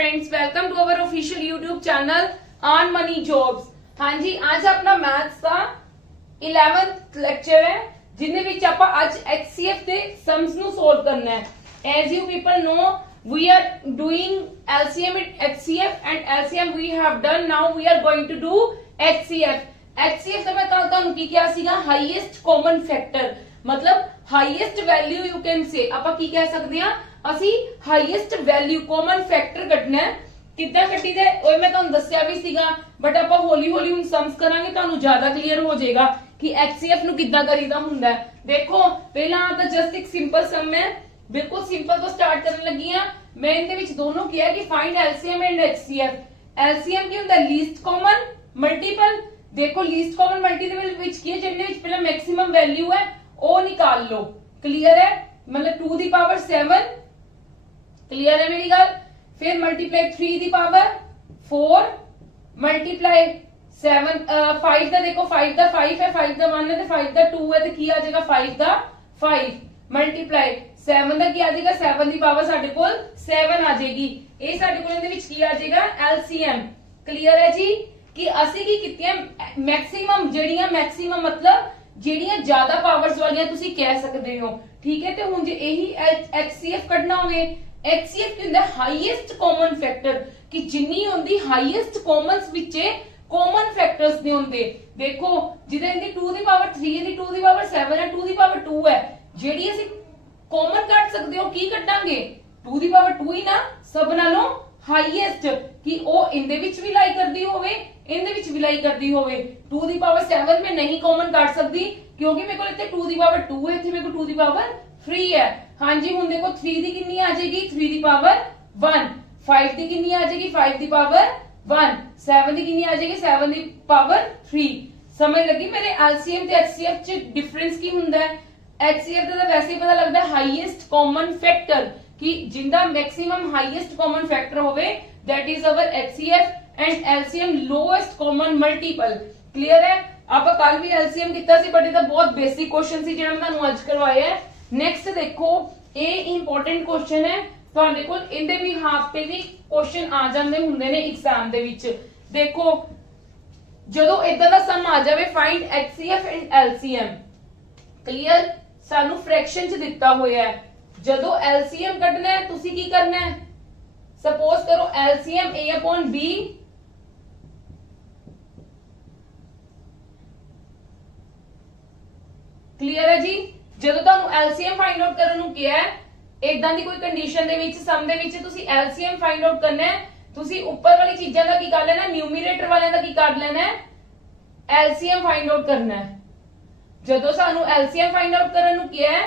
Friends, welcome to our official YouTube channel on Money Jobs. हाँ जी, आज अपना मैथ्स का 11th लेक्चर है जिन्हें विच आपां अज HCF दे सम्स नु सोल्व करना है। As you people know, we are doing LCM in HCF and LCM we have done. Now we are going to do HCF. HCF ਦਾ ਮੈਂ ਕੱਲ ਤੁਹਾਨੂੰ ਕੀ ਕਿਹਾ ਸੀਗਾ, ਹਾਈਐਸਟ ਕਾਮਨ ਫੈਕਟਰ, मतलब highest value you can say. ਆਪਾਂ ਕੀ ਕਹਿ ਸਕਦੇ ਆ, ਅਸੀਂ ਹਾਈਐਸਟ ਵੈਲਿਊ ਕਾਮਨ ਫੈਕਟਰ ਕੱਢਣਾ ਹੈ। ਕਿੱਦਾਂ ਕੱਢੀਦਾ ਉਹ ਮੈਂ ਤੁਹਾਨੂੰ ਦੱਸਿਆ ਵੀ ਸੀਗਾ, ਬਟ ਆਪਾਂ ਹੌਲੀ ਹੌਲੀ ਹੁਣ ਸਮਝ ਕਰਾਂਗੇ, ਤੁਹਾਨੂੰ ਜ਼ਿਆਦਾ ਕਲੀਅਰ ਹੋ ਜਾਏਗਾ ਕਿ HCF ਨੂੰ ਕਿੱਦਾਂ ਕਰੀਦਾ ਹੁੰਦਾ ਹੈ। ਦੇਖੋ ਪਹਿਲਾਂ ਤਾਂ ਜਸਟ ਇੱਕ ਸਿੰਪਲ ਸਮ ਹੈ, ਬਿਲਕੁਲ ਸਿੰਪਲ ਤੋਂ ਸਟਾਰਟ ਕਰਨ ਲੱਗੀ ਆ। ਮੈਂ ਇਹਦੇ ਵਿੱਚ ਦੋਨੋਂ ਕਿਹਾ ਕਿ find LCM and HCF। LCM ਕੀ ਹੁੰਦਾ, ਲੀਸਟ ਕਾਮਨ ਮਲਟੀਪਲ। देखो लीस्ट कॉमन मल्टीपल विच की है, जिनने विच पहला मैक्सिमम वैल्यू है वो निकाल लो। क्लियर है, मतलब 2 दी पावर 7। क्लियर है मेरी गल। फिर मल्टीप्लाई 3 दी पावर 4 मल्टीप्लाई 7 5 दा, देखो 5 दा 5 है, 5 दा 1 है, 5 दा 2 है, तो की आ जाएगा 5 दा 5 मल्टीप्लाई 7 दा की आ जाएगा 7 दी पावर साडे कोल 7 आ जाएगी। ये साडे कोल इहदे विच की आ जाएगा LCM। क्लियर है जी कि ਅਸੀਂ ਕੀ ਕੀਤੀਆਂ, ਮੈਕਸਿਮਮ ਜਿਹੜੀਆਂ ਮੈਕਸਿਮਮ मतलब ਜਿਹੜੀਆਂ ਜ਼ਿਆਦਾ ਪਾਵਰਸ ਵਾਲੀਆਂ ਤੁਸੀਂ ਕਹਿ ਸਕਦੇ ਹੋ। ਠੀਕ ਹੈ, ਤੇ ਹੁਣ ਜੇ ਇਹੀ HCF ਕੱਢਣਾ ਹੋਵੇ, HCF ਕੀ ਹੁੰਦਾ, ਹਾਈਐਸਟ ਕਾਮਨ ਫੈਕਟਰ, ਕਿ ਜਿੰਨੀ ਹੁੰਦੀ ਹਾਈਐਸਟ ਕਾਮਨਸ ਵਿੱਚ ਕਾਮਨ ਫੈਕਟਰਸ ਦੇ ਹੁੰਦੇ। ਦੇਖੋ ਜਿਹਦੇ ਇਹਦੀ 2 ਦੀ ਪਾਵਰ 3 ਹੈ, 2 ਦੀ ਪਾਵਰ 7 ਹੈ, 2 ਦੀ ਪਾਵਰ 2 ਹੈ, ਜਿਹੜੀ ਅਸੀਂ ਕਾਮਨ ਕੱਢ ਸਕਦੇ ਹੋ ਕੀ ਕੱਢਾਂਗੇ, 2 ਦੀ ਪਾਵਰ 2 ਹੀ ਨਾ, ਸਭ ਨਾਲੋਂ ਹਾਈਐਸਟ, ਕਿ ਉਹ ਇਹਦੇ ਵਿੱਚ ਵੀ ਲਾਈ ਕਰਦੀ ਹੋਵੇ, ਇਹਦੇ ਵਿੱਚ ਵੀ ਲਾਈ ਕਰਦੀ ਹੋਵੇ। 2 ਦੀ ਪਾਵਰ 7 ਮੈਂ ਨਹੀਂ ਕਾਮਨ ਕੱਢ ਸਕਦੀ ਕਿਉਂਕਿ ਮੇਰੇ ਕੋਲ ਇੱਥੇ 2 ਦੀ ਪਾਵਰ 2 ਹੈ, ਇੱਥੇ ਮੇਰੇ ਕੋਲ 2 ਦੀ ਪਾਵਰ 3 ਹੈ। ਹਾਂਜੀ, ਹੁਣ ਦੇਖੋ 3 ਦੀ ਕਿੰਨੀ ਆ ਜਾਏਗੀ, 3 ਦੀ ਪਾਵਰ 1। 5 ਦੀ ਕਿੰਨੀ ਆ ਜਾਏਗੀ, 5 ਦੀ ਪਾਵਰ 1। 7 ਦੀ ਕਿੰਨੀ ਆ ਜਾਏਗੀ, 7 ਦੀ ਪਾਵਰ 3। ਸਮਝ ਲੱਗੀ ਮੇਰੇ LCM ਤੇ HCF ਚ ਡਿਫਰੈਂਸ ਕੀ ਹੁੰਦਾ ਹੈ। HCF ਦਾ ਵੈਸੇ ਪਤਾ ਲੱਗਦਾ ਹਾਈਐਸਟ ਕਾਮਨ ਫੈਕਟਰ, ਕਿ ਜਿੰਦਾ ਮੈਕਸਿਮਮ ਹਾਈਐਸਟ ਕਾਮਨ ਫੈਕਟਰ ਹੋਵੇ, that is our HCF, and LCM lowest common multiple. Clear है। ਆਪਾਂ ਕੱਲ ਵੀ LCM ਕੀਤਾ ਸੀ, ਬਟ ਇਹ ਤਾਂ ਬਹੁਤ ਬੇਸਿਕ ਕੁਐਸਚਨ ਸੀ ਜਿਹੜਾ ਮੈਂ ਤੁਹਾਨੂੰ ਅੱਜ ਕਰਵਾਇਆ ਹੈ। ਨੈਕਸਟ ਦੇਖੋ, ਇਹ ਇੰਪੋਰਟੈਂਟ ਕੁਐਸਚਨ ਹੈ, ਤੁਹਾਡੇ ਕੋਲ ਇਹਦੇ ਵੀ ਹਾਫ ਤੇ ਵੀ ਕੁਐਸਚਨ ਆ ਜਾਂਦੇ ਹੁੰਦੇ ਨੇ ਐਗਜ਼ਾਮ ਦੇ ਵਿੱਚ। ਦੇਖੋ ਜਦੋਂ ਇਦਾਂ ਦਾ ਸਮ ਆ ਜਾਵੇ, find HCF and LCM। Clear, ਸਾਨੂੰ ਫ੍ਰੈਕਸ਼ਨ ਚ ਦਿੱਤਾ ਹੋਇਆ ਹੈ। ਜਦੋਂ LCM ਕੱਢਣਾ ਹੈ ਤੁਸੀਂ ਕੀ ਕਰਨਾ ਹੈ, सपोज करो LCM A/B, क्लियर है जी। ਜਦੋਂ ਤੁਹਾਨੂੰ LCM फाइंड आउट ਕਰਨ ਨੂੰ ਕਿਹਾ ਹੈ, ਇਦਾਂ ਦੀ ਕੋਈ ਕੰਡੀਸ਼ਨ ਦੇ ਵਿੱਚ ਸਮ ਦੇ ਵਿੱਚ ਤੁਸੀਂ LCM फाइंड आउट करना है, ਤੁਸੀਂ ਉੱਪਰ ਵਾਲੀ ਚੀਜ਼ਾਂ ਦਾ ਕੀ ਕਰ ਲੈਣਾ, ਨਿਊਮੀਰੇਟਰ ਵਾਲਿਆਂ ਦਾ ਕੀ ਕਰ ਲੈਣਾ ਹੈ, LCM फाइंड आउट करना है। ਜਦੋਂ ਸਾਨੂੰ LCM फाइंड आउट ਕਰਨ ਨੂੰ ਕਿਹਾ ਹੈ,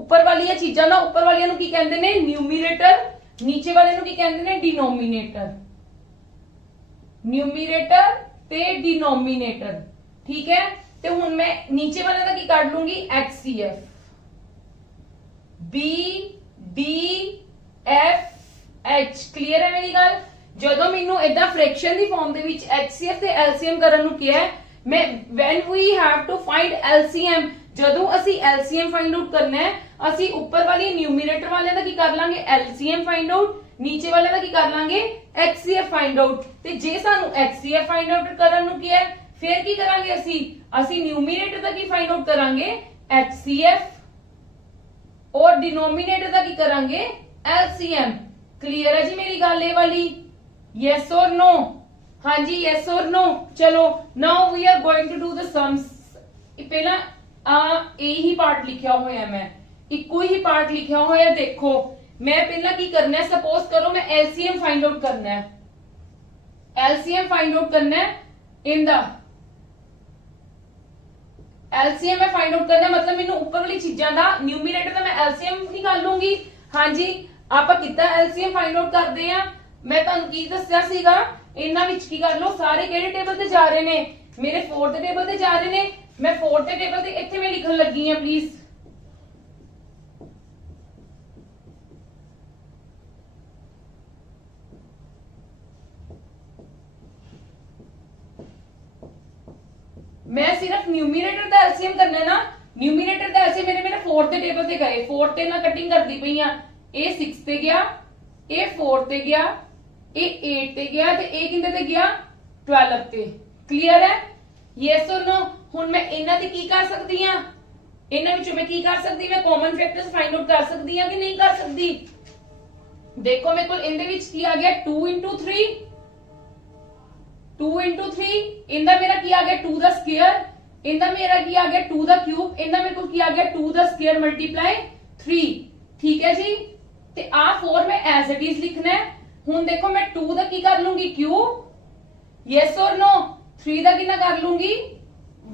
ਉੱਪਰ ਵਾਲੀਆਂ ਚੀਜ਼ਾਂ ਦਾ ਉੱਪਰ ਵਾਲੀਆਂ ਨੂੰ ਕੀ ਕਹਿੰਦੇ ਨੇ, ਨਿਊਮੀਰੇਟਰ, नीचे वाले ਨੂੰ ਕੀ ਕਹਿੰਦੇ ਨੇ, डिनोमिनेटर। न्यूमरेटर ਤੇ डिनोमिनेटर। ठीक है, ਤੇ ਹੁਣ ਮੈਂ नीचे वाले ਦਾ ਕੀ ਕੱਢ ਲੂੰਗੀ, HCF, B D F H। Clear है मेरी ਗੱਲ। ਜਦੋਂ ਮੈਨੂੰ ਇਦਾਂ ਫ੍ਰੈਕਸ਼ਨ ਦੀ ਫਾਰਮ ਦੇ ਵਿੱਚ HCF ਤੇ LCM ਕਰਨ ਨੂੰ ਕਿਹਾ ਹੈ, ਮੈਂ when we have to find LCM, ਜਦੋਂ ਅਸੀਂ LCM फाइंड आउट करना है, ਅਸੀਂ ਉੱਪਰ ਵਾਲੀ ਨਿਊਮੀਰੇਟਰ ਵਾਲਿਆਂ ਦਾ ਕੀ ਕਰ ਲਾਂਗੇ, LCM फाइंड आउट, ਨੀਚੇ ਵਾਲਿਆਂ ਦਾ ਕੀ ਕਰ ਲਾਂਗੇ, HCF फाइंड आउट। ਤੇ ਜੇ ਸਾਨੂੰ HCF फाइंड आउट ਕਰਨ ਨੂੰ ਕਿਹਾ ਹੈ, ਫਿਰ ਕੀ ਕਰਾਂਗੇ, ਅਸੀਂ ਨਿਊਮੀਰੇਟਰ ਦਾ ਕੀ फाइंड आउट ਕਰਾਂਗੇ, HCF, और डिनोमिनेटर ਦਾ ਕੀ ਕਰਾਂਗੇ, LCM। क्लियर है जी मेरी ਗੱਲ ਇਹ ਵਾਲੀ। yes or no? हाँ जी, yes or no? चलो now we are going to do the sums। ਪਹਿਲਾਂ ਇਹੀ ਪਾर्ट ਲਿਖਿਆ ਹੋਇਆ, ਮੈਂ ਇੱਕੋ ਹੀ ਪਾर्ट ਲਿਖਿਆ ਹੋਇਆ। ਦੇਖੋ ਮੈਂ ਪਹਿਲਾਂ ਕੀ ਕਰਨਾ ਹੈ, ਸਪੋਜ਼ ਕਰੋ ਮੈਂ LCM फाइंड आउट करना है, LCM फाइंड आउट करना है ਇਹਦਾ LCM मैं फाइंड आउट करना है, मतलब ਮੈਨੂੰ ਉੱਪਰ ਵਾਲੀ ਚੀਜ਼ਾਂ ਦਾ ਨਿਊਮੀਰੇਟਰ ਦਾ ਮੈਂ LCM ਨਿਕਾਲ ਲੂੰਗੀ। ਹਾਂਜੀ, ਆਪਾਂ ਕਿੱਦਾਂ LCM फाइंड आउट ਕਰਦੇ ਆ, ਮੈਂ ਤੁਹਾਨੂੰ ਕੀ ਦੱਸਿਆ ਸੀਗਾ, ਇਹਨਾਂ ਵਿੱਚ ਕੀ ਕਰ ਲਓ, ਸਾਰੇ ਕਿਹੜੇ ਟੇਬਲ ਤੇ ਜਾ ਰਹੇ ਨੇ, ਮੇਰੇ 4th ਟੇਬਲ ਤੇ ਜਾ ਰਹੇ ਨੇ। मैं 4th ਟੇਬਲ ਤੇ ਇੱਥੇ ਮੈਂ ਲਿਖਣ ਲੱਗੀ ਆ, ਪਲੀਜ਼। मैं सिर्फ न्यूमरेटर ਦਾ LCM करना है ना, न्यूमरेटर ਦਾ LCM मेरे 4th ਟੇਬਲ ਤੇ ਗਏ, 4th ਤੇ ਨਾ ਕਟਿੰਗ ਕਰਦੀ ਪਈ ਆ, ਇਹ 6 ਤੇ ਗਿਆ, ਇਹ 4 ਤੇ ਗਿਆ, ये 8 ਤੇ ਗਿਆ ਤੇ ਇਹ ਕਿੰਦੇ ਤੇ ਗਿਆ 12 ਤੇ। ਕਲੀਅਰ ਹੈ? Yes or no? ਹੁਣ ਮੈਂ ਇਹਨਾਂ ਦੀ ਕੀ ਕਰ ਸਕਦੀ ਆ, ਇਹਨਾਂ ਵਿੱਚੋਂ ਮੈਂ ਕੀ ਕਰ ਸਕਦੀ, ਮੈਂ ਕਾਮਨ ਫੈਕਟਰਸ ਫਾਈਂਡ ਆਊਟ ਕਰ ਸਕਦੀ ਆ ਕਿ ਨਹੀਂ ਕਰ ਸਕਦੀ? ਦੇਖੋ ਮੇਰੇ ਕੋਲ ਇਹਦੇ ਵਿੱਚ ਕੀ ਆ ਗਿਆ 2 into 3, 2 into 3, ਇਹਦਾ ਮੇਰਾ ਕੀ ਆ ਗਿਆ 2 ਦਾ ਸਕੁਅਰ, ਇਹਦਾ ਮੇਰਾ ਕੀ ਆ ਗਿਆ 2 ਦਾ ਕਿਊਬ, ਇਹਦਾ ਮੇਰੇ ਕੋਲ ਕੀ ਆ ਗਿਆ 2 ਦਾ ਸਕੁਅਰ ਮਲਟੀਪਲਾਈ 3। ਠੀਕ ਹੈ ਜੀ? ਤੇ ਆ 4 ਮੈਂ ਐਜ਼ ਇਟ ਇਜ਼ ਲਿਖਣਾ ਹੈ। ਹੁਣ ਦੇਖੋ ਮੈਂ 2 ਦਾ ਕੀ ਕਰ ਲੂੰਗੀ ਕਿਊਬ, ਯੈਸ অর नो? 3 ਦਾ ਕਿੰਨਾ ਕਰ ਲੂੰਗੀ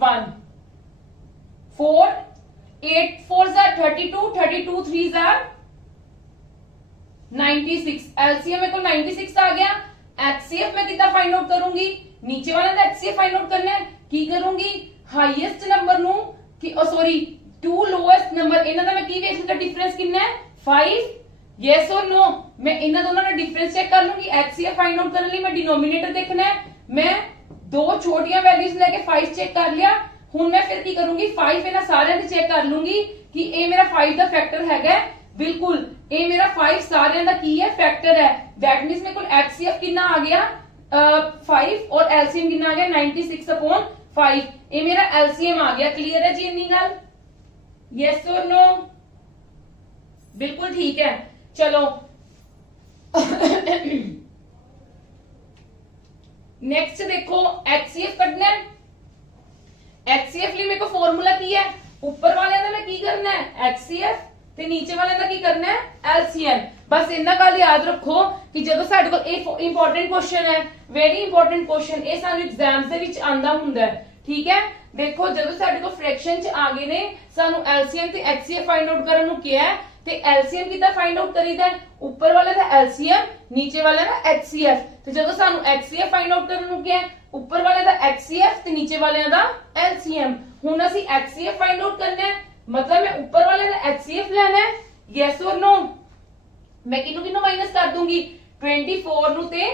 1, 4, 8 4s are 32, 32 3s are 96। LCM मेरे को 96 आ गया। एचसीएफ मैं कितना फाइंड आउट करूंगी, नीचे वाला का एचसीएफ फाइंड आउट करना है। की करूंगी हाईएस्ट नंबर नु कि सॉरी टू लोएस्ट नंबर, इन्हां दा मैं की वेख सकदा डिफरेंस कितना है 5। यस और नो? मैं इन्हां दोनों का डिफरेंस चेक कर लूंगी। एचसीएफ फाइंड आउट करने लिए मैं डिनोमिनेटर देखना है। मैं दो छोटियां वैल्यूज लेके 5 चेक कर लिया। हुण मैं फिर की करूंगी 5 इन्हां सारियां दी चेक कर लूंगी कि ये मेरा 5 दा फैक्टर हैगा। बिल्कुल ये मेरा 5 सारियां दा की है फैक्टर है। दैट मींस मेरे को एचसीएफ कितना आ गया 5 और एलसीएम कितना आ गया 96/5। ये मेरा एलसीएम आ गया। क्लियर है जी इतनी गल? यस और नो? बिल्कुल ठीक है। चलो नेक्स्ट देखो एचसीएफ कटना है। एचसीएफ लिए मेरे को फॉर्मूला की है, ऊपर वाले का मैं की करना है एचसीएफ ते नीचे वाले का की करना है एलसीएम। बस इन्ना गल याद रखो कि जदों साडे कोल इंपॉर्टेंट क्वेश्चन है, वेरी इंपॉर्टेंट क्वेश्चन, ये सानू एग्जाम्स दे विच आंदा हुंदा है। ठीक है? देखो जदों साडे कोल फ्रैक्शन च आ गए ने, सानू एलसीएम ते एचसीएफ फाइंड आउट करन नू किहा है ते एलसीएम किदा फाइंड आउट करीदा है, ऊपर वाले का एलसीएम नीचे वाले का एचसीएफ। ते जदों सानू एचसीएफ फाइंड आउट करन नू किहा है, ऊपर वाले का एचसीएफ ते नीचे वाले का एलसीएम। हुण असीं एचसीएफ फाइंड आउट करना है, मतलब मैं ऊपर वाले का एचसीएफ लेना है। यस और नो? मैं किनु किनु माइनस कर दूंगी 24 नु ते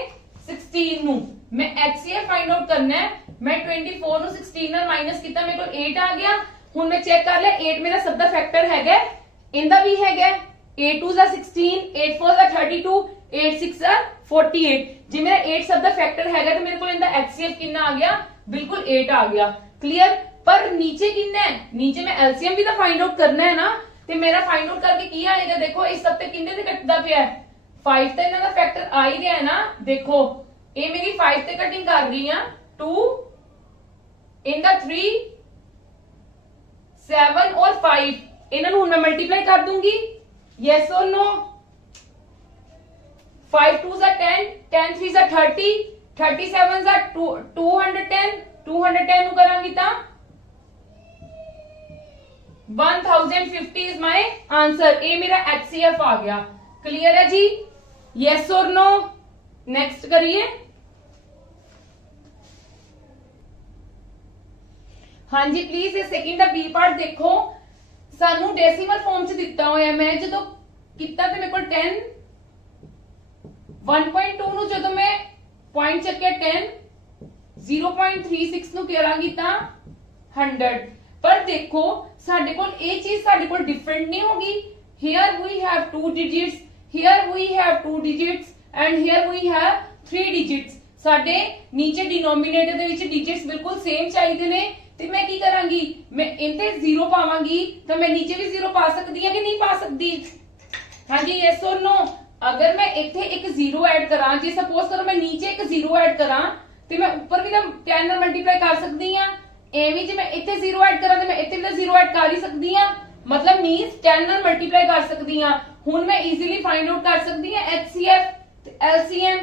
16 नु। मैं एचसीएफ फाइंड आउट करना है। मैं 24 नु 16 नाल माइनस किया, मेरे को 8 आ गया। हुण मैं चेक कर लिया 8 मेरा सब दा फैक्टर हैगा, इंदा भी हैगा। 8 2 जा 16, 8 4 जा 32, 8 6 जा 48। जे मेरा 8 सब दा फैक्टर हैगा तो मेरे को इंदा एचसीएफ कितना आ गया, बिल्कुल 8 आ गया। क्लियर? पर नीचे कितना है, नीचे मैं एलसीएम भी तो फाइंड आउट करना है ना, ते मेरा फाइंड आउट करके की आएगा। देखो इस सब ते किन्ने ते कटदा पिया है 5 ते इन्हां दा फैक्टर आ ही गया है ना। देखो ये मेरी 5 ते कटिंग कर रही है 2, इनका 3 7 और 5, इन्हां नूं मैं मल्टीप्लाई कर दूंगी। यस और नो? 5 2 जा 10, 10 3 जा 30, 37 जा 210, 210 नु करांगी ता 1050 इज माय आंसर। ये मेरा एचसीएफ आ गया। क्लियर है जी? यस और नो? नेक्स्ट करिए। हाँ जी प्लीज ये सेकंड दा बी पार्ट देखो। सानू डेसिमल फॉर्म च दिता होया, मैं जदों किता ते मेरे को 10 1.2 नु जदों मैं पॉइंट चक्या 10 0.36 नु करांगी ता 100। पर देखो साडे कोल ये चीज साडे कोल डिफरेंट नहीं होगी। Here we have 2 digits, here we have 2 digits and here we have 3 digits. साडे नीचे डिनोमिनेटर दे विच डिजिट्स बिल्कुल सेम चाहिए ने, ते मैं की करांगी, मैं इनते 0 पावांगी तो मैं नीचे भी 0 पा सकदी हां कि नहीं पा सकदी? हां जी यस और नो? अगर मैं इथे एक 0 ऐड करां, जे सपोज करो मैं नीचे एक 0 ऐड करां ते मैं ऊपर भी 10 नाल मल्टीप्लाई कर सकदी हां। एवं जे मैं इथे 0 ऐड करा तो मैं इथे भी 0 ऐड कर ही सकती हां, मतलब मींस 10 नाल मल्टीप्लाई कर सकती हां। हुण मैं इजीली फाइंड आउट कर सकती हां एचसीएफ ते एलसीएम।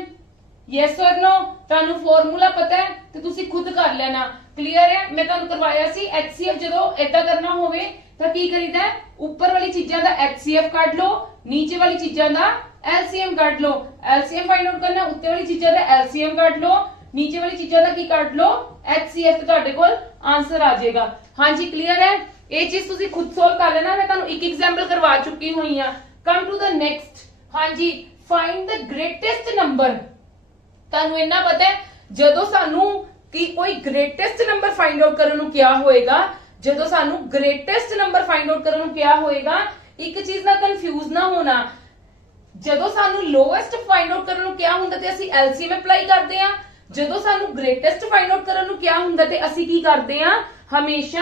यस और नो? तुहानू फार्मूला पता है तो तुसी खुद कर लेना। क्लियर है? मैं तुहानू करवाया सी एचसीएफ जदों इदां करना होवे तां की करीदा है, ऊपर वाली चीजां दा एचसीएफ कढ लो, नीचे वाली चीजां दा एलसीएम कढ लो। एलसीएम फाइंड आउट करना, उत्ते वाली चीजां दा एलसीएम कढ लो, नीचे वाली चीजां दा की कढ लो एचसीएफ, ते तुहाडे कोल आंसर आ जाएगा। हाँ जी क्लियर है? ये चीज तुसी खुद सोल्व कर लेना। मैं तुहानू एक एग्जांपल करवा चुकी हुई हां। Come to the next. हाँ जी फाइंड द ग्रेटेस्ट नंबर। तुहानू इन्ना पता है जदों सानू कि कोई ग्रेटेस्ट नंबर फाइंड आउट करन नू क्या होएगा, जदों सानू ग्रेटेस्ट नंबर फाइंड आउट करन नू क्या होएगा, एक चीज ना कंफ्यूज ना होना। ਜਦੋਂ ਸਾਨੂੰ ਲੋਐਸਟ ਫਾਈਂਡ ਆਊਟ ਕਰਨ ਨੂੰ ਕਿਹਾ ਹੁੰਦਾ ਤੇ ਅਸੀਂ LCM ਅਪਲਾਈ ਕਰਦੇ ਆ, ਜਦੋਂ ਸਾਨੂੰ ਗ੍ਰੇਟੈਸਟ ਫਾਈਂਡ ਆਊਟ ਕਰਨ ਨੂੰ ਕਿਹਾ ਹੁੰਦਾ ਤੇ ਅਸੀਂ ਕੀ ਕਰਦੇ ਆ, ਹਮੇਸ਼ਾ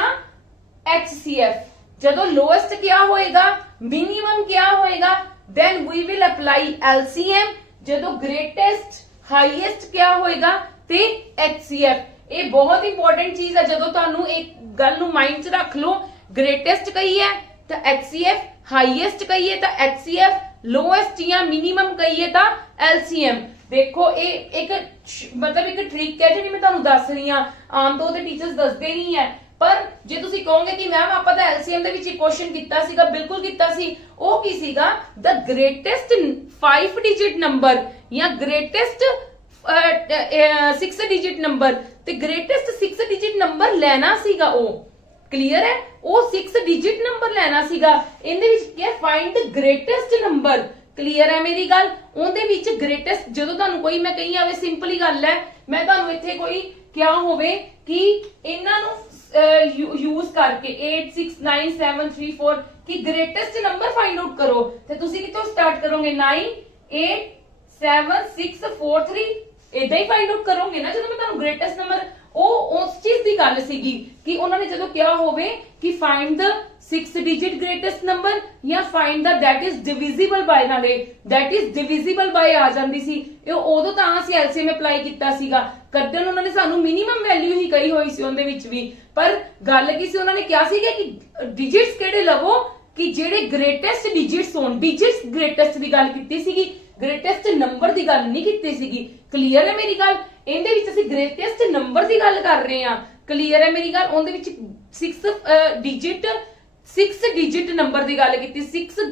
HCF। ਜਦੋਂ ਲੋਐਸਟ ਕਿਹਾ ਹੋਏਗਾ, ਮਿਨੀਮਮ ਕਿਹਾ ਹੋਏਗਾ, then we will apply LCM। ਜਦੋਂ ਗ੍ਰੇਟੈਸਟ ਹਾਈਐਸਟ ਕਿਹਾ ਹੋਏਗਾ ਤੇ HCF। ਇਹ ਬਹੁਤ ਇੰਪੋਰਟੈਂਟ ਚੀਜ਼ ਹੈ, ਜਦੋਂ ਤੁਹਾਨੂੰ ਇੱਕ ਗੱਲ ਨੂੰ ਮਾਈਂਡ 'ਚ ਰੱਖ ਲਓ, ਗ੍ਰੇਟੈਸਟ ਕਹੀਏ ਤਾਂ HCF, ਹਾਈਐਸਟ ਕਹੀਏ ਤਾਂ HCF, ਲੋਐਸਟ ਜਾਂ ਮਿਨੀਮਮ ਕਹੀਏ ਤਾਂ LCM। ਦੇਖੋ ਇਹ ਇੱਕ ਮਤਲਬ ਇੱਕ ਟ੍ਰਿਕ ਹੈ ਜਿਹੜੀ ਮੈਂ ਤੁਹਾਨੂੰ ਦੱਸ ਰਹੀ ਹਾਂ, ਆਮ ਤੌਰ ਤੇ ਟੀਚਰਸ ਦੱਸਦੇ ਨਹੀਂ ਹੈ, ਪਰ ਜੇ ਤੁਸੀਂ ਕਹੋਗੇ ਕਿ ਮੈਮ ਆਪਾਂ ਤਾਂ LCM ਦੇ ਵਿੱਚ ਇੱਕ ਕੁਐਸਚਨ ਕੀਤਾ ਸੀਗਾ, ਬਿਲਕੁਲ ਕੀਤਾ ਸੀ। ਉਹ ਕੀ ਸੀਗਾ, ਦ ਗ੍ਰੇਟੈਸਟ 5 ਡਿਜਿਟ ਨੰਬਰ ਜਾਂ ਗ੍ਰੇਟੈਸਟ 6 ਡਿਜਿਟ ਨੰਬਰ, ਤੇ ਗ੍ਰੇਟੈਸਟ 6 ਡਿਜਿਟ ਨੰਬਰ ਲੈਣਾ ਸੀਗਾ। ਉਹ ਕਲੀਅਰ ਹੈ, ਉਹ 6 ਡਿਜਿਟ ਨੰਬਰ ਲੈਣਾ ਸੀਗਾ। ਇਹਦੇ ਵਿੱਚ ਕੀ ਹੈ, ਫਾਈਂਡ ਦ ਗ੍ਰੇਟੈਸਟ ਨੰਬਰ। ਕਲੀਅਰ ਹੈ ਮੇਰੀ ਗੱਲ? ਉਹਦੇ ਵਿੱਚ ਗ੍ਰੇਟੈਸਟ, ਜਦੋਂ ਤੁਹਾਨੂੰ ਕੋਈ ਮੈਂ ਕਹੀ ਆਵੇ, ਸਿੰਪਲ ਹੀ ਗੱਲ ਹੈ, ਮੈਂ ਤੁਹਾਨੂੰ ਇੱਥੇ ਕੋਈ ਕਿਹਾ ਹੋਵੇ ਕਿ ਇਹਨਾਂ ਨੂੰ ਯੂਜ਼ ਕਰਕੇ 8 6 9 7 3 4 ਕਿ ਗ੍ਰੇਟੈਸਟ ਨੰਬਰ ਫਾਈਂਡ ਆਊਟ ਕਰੋ, ਤੇ ਤੁਸੀਂ ਕਿੱਥੋਂ ਸਟਾਰਟ ਕਰੋਗੇ, 9 8 7 6 4 3, ਇਦਾਂ ਹੀ ਫਾਈਂਡ ਆਊਟ ਕਰੋਗੇ ਨਾ। ਜਦੋਂ ਮੈਂ ਤੁਹਾਨੂੰ ਗ੍ਰੇਟੈਸਟ ਨੰਬਰ, ਉਹ ਉਸ ਚੀਜ਼ ਦੀ ਗੱਲ ਸੀਗੀ ਕਿ ਉਹਨਾਂ ਨੇ ਜਦੋਂ ਕਿਹਾ ਹੋਵੇ ਕਿ find the 6 digit greatest number ਜਾਂ find the that is divisible by, ਨਾਲੇ ਦੈਟ ਇਜ਼ ਡਿਵੀਜ਼ੀਬਲ ਬਾਈ ਆ ਜਾਂਦੀ ਸੀ। ਇਹ ਉਦੋਂ ਤਾਂ ਅਸੀਂ LCM ਅਪਲਾਈ ਕੀਤਾ ਸੀਗਾ, ਕਰਦੇ ਉਹਨਾਂ ਨੇ ਸਾਨੂੰ ਮਿਨੀਮਮ ਵੈਲਿਊ ਹੀ ਕਹੀ ਹੋਈ ਸੀ ਉਹਦੇ ਵਿੱਚ ਵੀ, ਪਰ ਗੱਲ ਕੀ ਸੀ, ਉਹਨਾਂ ਨੇ ਕਿਹਾ ਸੀਗਾ ਕਿ ਡਿਜਿਟਸ ਕਿਹੜੇ ਲਵੋ ਕਿ ਜਿਹੜੇ ਗ੍ਰੇਟੈਸਟ ਡਿਜਿਟਸ ਹੋਣ। ਡਿਜਿਟਸ ਗ੍ਰੇਟੈਸਟ ਦੀ ਗੱਲ ਕੀਤੀ ਸੀਗੀ, ਗ੍ਰੇਟੈਸਟ ਨੰਬਰ ਦੀ ਗੱਲ ਨਹੀਂ ਕੀਤੀ ਸੀਗੀ। ਕਲੀਅਰ ਹੈ ਮੇਰੀ ਗੱਲ? ਇਹਦੇ ਵਿੱਚ ਅਸੀਂ ਗ੍ਰੇਟੈਸਟ ਨੰਬਰ ਦੀ ਗੱਲ ਕਰ ਰਹੇ ਹਾਂ। ਕਲੀਅਰ ਹੈ ਮੇਰੀ ਗੱਲ? ਉਹਦੇ ਵਿੱਚ 6 ਡਿਜਿਟ ਨੰਬਰ ਦੀ ਗੱਲ ਕੀਤੀ, 6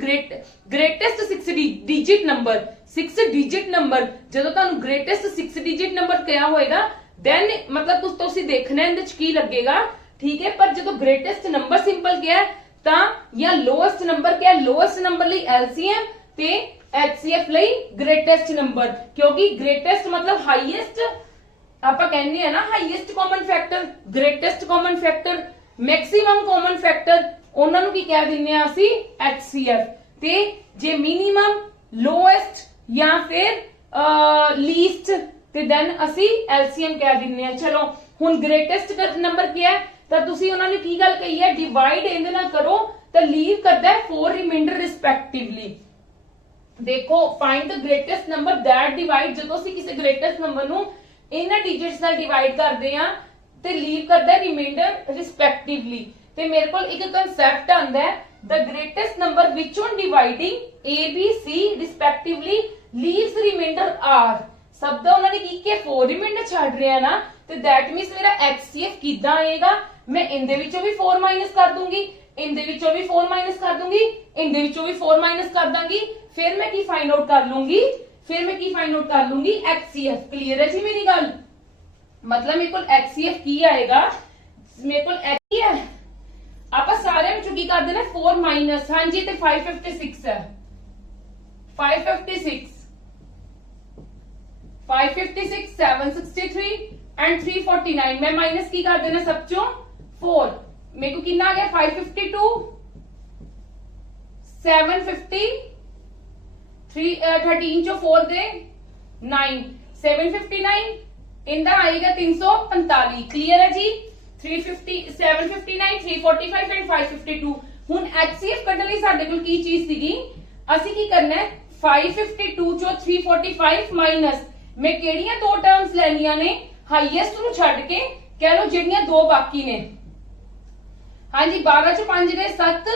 greatest 6 digit number, 6 digit number. ਜਦੋਂ ਤੁਹਾਨੂੰ ਗ੍ਰੇਟੈਸਟ 6 ਡਿਜਿਟ ਨੰਬਰ ਕਿਹਾ ਹੋਏਗਾ, ਦੈਨ ਮਤਲਬ ਤੁਸੀਂ ਦੇਖਣਾ ਇਹਦੇ ਚ ਕੀ ਲੱਗੇਗਾ, ਠੀਕ ਹੈ। ਪਰ ਜਦੋਂ ਗ੍ਰੇਟੈਸਟ ਨੰਬਰ ਸਿੰਪਲ ਕਿਹਾ ਤਾਂ ਜਾਂ ਲੋਐਸਟ ਨੰਬਰ ਕਿਹਾ, ਲੋਐਸਟ ਨੰਬਰ ਲਈ LCM ਤੇ HCF ਲਈ ਗ੍ਰੇਟੈਸਟ ਨੰਬਰ, ਕਿਉਂਕਿ ਗ੍ਰੇਟੈਸਟ ਮਤਲਬ ਹਾਈਐਸਟ, ਆਪਾਂ ਕਹਿੰਦੇ ਆ ਨਾ highest common factor, greatest common factor, maximum common factor, ਉਹਨਾਂ ਨੂੰ ਕੀ ਕਹਿ ਦਿੰਦੇ ਆ ਅਸੀਂ, HCF। ਤੇ ਜੇ ਮਿਨੀਮਮ, ਲੋਐਸਟ ਜਾਂ ਫਿਰ ਲੀਸਟ, ਤੇ ਦੈਨ ਅਸੀਂ LCM ਕਹਿ ਦਿੰਦੇ ਆ। ਚਲੋ ਹੁਣ ਗ੍ਰੇਟੈਸਟ ਨੰਬਰ ਕੀ ਹੈ, ਤਾਂ ਤੁਸੀਂ ਉਹਨਾਂ ਨੇ ਕੀ ਗੱਲ ਕਹੀ ਹੈ, ਡਿਵਾਈਡ ਇਹਦੇ ਨਾਲ ਕਰੋ ਤਾਂ ਲੀਵ ਕਰਦਾ ਹੈ 4 ਰਿਮਾਈਂਡਰ ਰਿਸਪੈਕਟਿਵਲੀ। ਦੇਖੋ find the greatest number that divide, ਜਦੋਂ ਅਸੀਂ ਕਿਸੇ ਗ੍ਰੇਟੈਸਟ ਨੰਬਰ ਨੂੰ ਇਹਨਾਂ ਡਿਜਿਟਸ ਨਾਲ ਡਿਵਾਈਡ ਕਰਦੇ ਆ ਤੇ ਲੀਵ ਕਰਦਾ ਹੈ ਰਿਮਾਈਂਡਰ ਰਿਸਪੈਕਟਿਵਲੀ। ਤੇ ਮੇਰੇ ਕੋਲ ਇੱਕ ਕਨਸੈਪਟ ਆਂਦਾ ਹੈ, the greatest number which on dividing A B C respectively leaves remainder R। ਸਭ ਦਾ ਉਹਨਾਂ ਨੇ ਕੀ ਕਿਹਾ, 4 ਰਿਮਾਈਂਡਰ ਛੱਡ ਰਿਹਾ ਨਾ, ਤੇ ਦੈਟ ਮੀਨਸ ਮੇਰਾ HCF ਕਿੱਦਾਂ ਆਏਗਾ, ਮੈਂ ਇਹਦੇ ਵਿੱਚੋਂ ਵੀ 4 ਮਾਈਨਸ ਕਰ ਦੂੰਗੀ, ਇਹਦੇ ਵਿੱਚੋਂ ਵੀ 4 ਮਾਈਨਸ ਕਰ ਦੂੰਗੀ, ਇਹਦੇ ਵਿੱਚੋਂ ਵੀ 4 ਮਾਈਨਸ ਕਰ ਦਾਂਗੀ, ਫਿਰ ਮੈਂ ਕੀ ਫਾਈਂਡ ਆਊਟ ਕਰ ਲੂੰਗੀ, HCF। ਕਲੀਅਰ ਹੈ ਜੀ ਮੇਰੀ ਗੱਲ? ਮਤਲਬ ਮੇਰੇ ਕੋਲ HCF ਕੀ ਆਏਗਾ, ਮੇਰੇ ਕੋਲ ਕੀ ਹੈ, ਆਪਾਂ ਸਾਰਿਆਂ ਵਿੱਚੋਂ ਕੀ ਕਰ ਦੇਣਾ, 4 ਮਾਈਨਸ, ਹਾਂਜੀ, ਤੇ 556 ਹੈ, 556 763 एंड 349, मैं माइनस की कर देना सब चो 4, मेरे को कितना आ गया 552, 750, 13 चो 4 गए 9, 759, इंदा आएगा 345। क्लियर है जी? 350, 759, 345 एंड 552। हुन HCF ਕੱਢਣ ਲਈ ਸਾਡੇ ਕੋਲ ਕੀ ਚੀਜ਼ ਸੀਗੀ, ਅਸੀਂ ਕੀ ਕਰਨਾ ਹੈ, 552 ਚੋਂ 345 ਮਾਈਨਸ ਮੈਂ ਕਿਹੜੀਆਂ ਦੋ ਟਰਮਸ ਲੈਣੀਆਂ ਨੇ, ਹਾਈਐਸਟ ਨੂੰ ਛੱਡ ਕੇ ਕਹਿ ਲਓ ਜਿਹੜੀਆਂ ਦੋ ਬਾਕੀ ਨੇ। ਹਾਂਜੀ 12 ਚੋਂ 5 ਗਏ 7,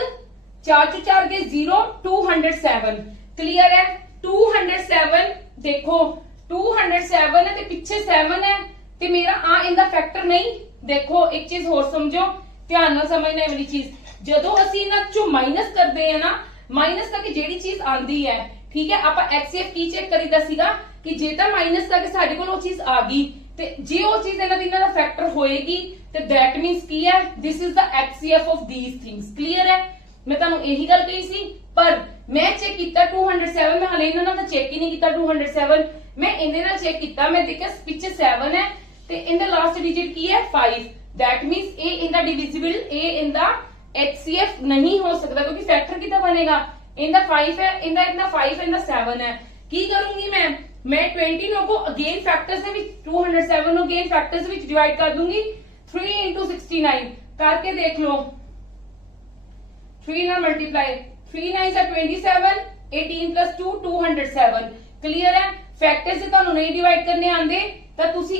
4 ਚੋਂ 4 ਗਏ 0, 207। क्लियर है? 207 देखो 207 है ते पिछे 7 है ते मेरा आ इंदा फैक्टर नहीं। देखो एक चीज होर समझो, ध्यान नाल समझना वाली चीज, जदों असीं इन्हां चों माइनस करदे हैं ना, माइनस करके जेड़ी चीज आंदी है, ठीक है, आपां HCF की चेक करीदा सीगा कि जे तां माइनस करके साडे कोल वो चीज आ गई ते जे वो चीज इन्हां दा फैक्टर होएगी ते दैट मींस की है, this is the HCF of these things. Clear है? मैं तुहानू यही गल कही सी, पर मैं चेक किया 207, मैं हले इन्हां नाल चेक ही नहीं किया 207, मैं इहदे नाल चेक किया, मैं देखा पिछे 7 है ते इनदा लास्ट डिजिट की है 5, that means A in the divisible, A in the HCF नहीं हो सकता क्योंकि फैक्टर कितना बनेगा, इनका 5 है, इनका 5 है, इनका 7 है। की करूंगी मैं 20 को अगेन फैक्टर्स ਦੇ ਵਿੱਚ 207 ਨੂੰ अगेन फैक्टर्स ਵਿੱਚ डिवाइड कर दूंगी 3 into 69 करके देख लो 3 ना मल्टीप्लाई 3 9 are 27 18 plus 2 207 क्लियर है। फैक्टर्स से ਤੁਹਾਨੂੰ नहीं डिवाइड करने आंदे ਤਾਂ ਤੁਸੀਂ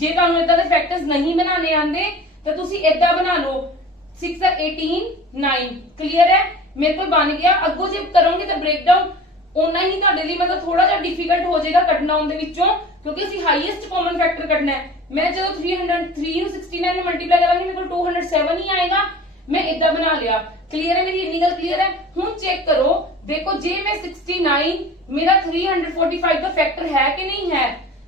ਜੇ ਤੁਹਾਨੂੰ ਇਦਾਂ ਦੇ ਫੈਕਟਰਸ नहीं बनाने आंदे ਤਾਂ ਤੁਸੀਂ ਇਦਾਂ बना लो 6 are 18 9 क्लियर है। मेरे को बन गया। अगो जे करोगे तो ब्रेकडाउन उन्ना ही ਤੁਹਾਡੇ ਲਈ मतलब थोड़ा ਜਿਹਾ डिफिकल्ट हो जाएगा ਕੱਢਣਾ ਉਹਦੇ ਵਿੱਚੋਂ क्योंकि ਅਸੀਂ हाईएस्ट कॉमन फैक्टर ਕੱਢਣਾ है। मैं जो 303 ਨੂੰ 69 ਨਾਲ ਮਲਟੀਪलाई ਕਰਾਂਗੀ मेरे को 207 ही आएगा। मैं इदा बना लिया। क्लियर है, मेरी इतनी गल क्लियर है। हुन चेक करो, देखो जे मैं 69 मेरा 345 का फैक्टर है कि नहीं है।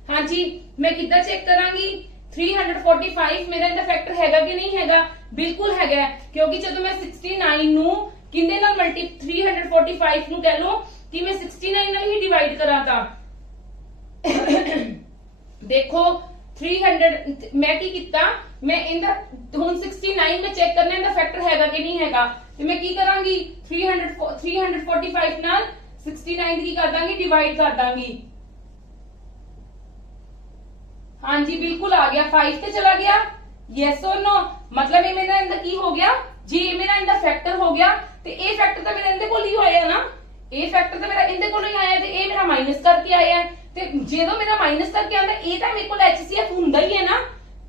हाँ जी, मैं कितना चेक करांगी 345 मेरा इनका फैक्टर हैगा कि नहीं हैगा। बिल्कुल हैगा क्योंकि जब मैं 69 नु किंदे नाल मल्टी 345 नु कह लो कि मैं 69 नाल ही डिवाइड करा था। देखो 300 मैं की कितना मैं इनका हुन 69 में चेक करना इनका फैक्टर हैगा कि नहीं हैगा तो मैं की करांगी 345 नाल 69 की कर दांगी डिवाइड कर दांगी। हाँ जी बिल्कुल आ गया 5 पे चला गया। यस और नो मतलब ये मेरा इंदा की हो गया जी ये मेरा इंदा फैक्टर हो गया तो ए फैक्टर तो मेरा इंदे कोल ही होया ना। ए फैक्टर तो मेरा इंदे कोल ही आया तो ए मेरा माइनस करके आया है ਤੇ ਜਦੋਂ ਮੇਰਾ ਮਾਈਨਸ ਕਰਕੇ ਆਉਂਦਾ ਇਹ ਤਾਂ ਮੇਰੇ ਕੋਲ HCF ਹੁੰਦਾ ਹੀ ਹੈ ਨਾ।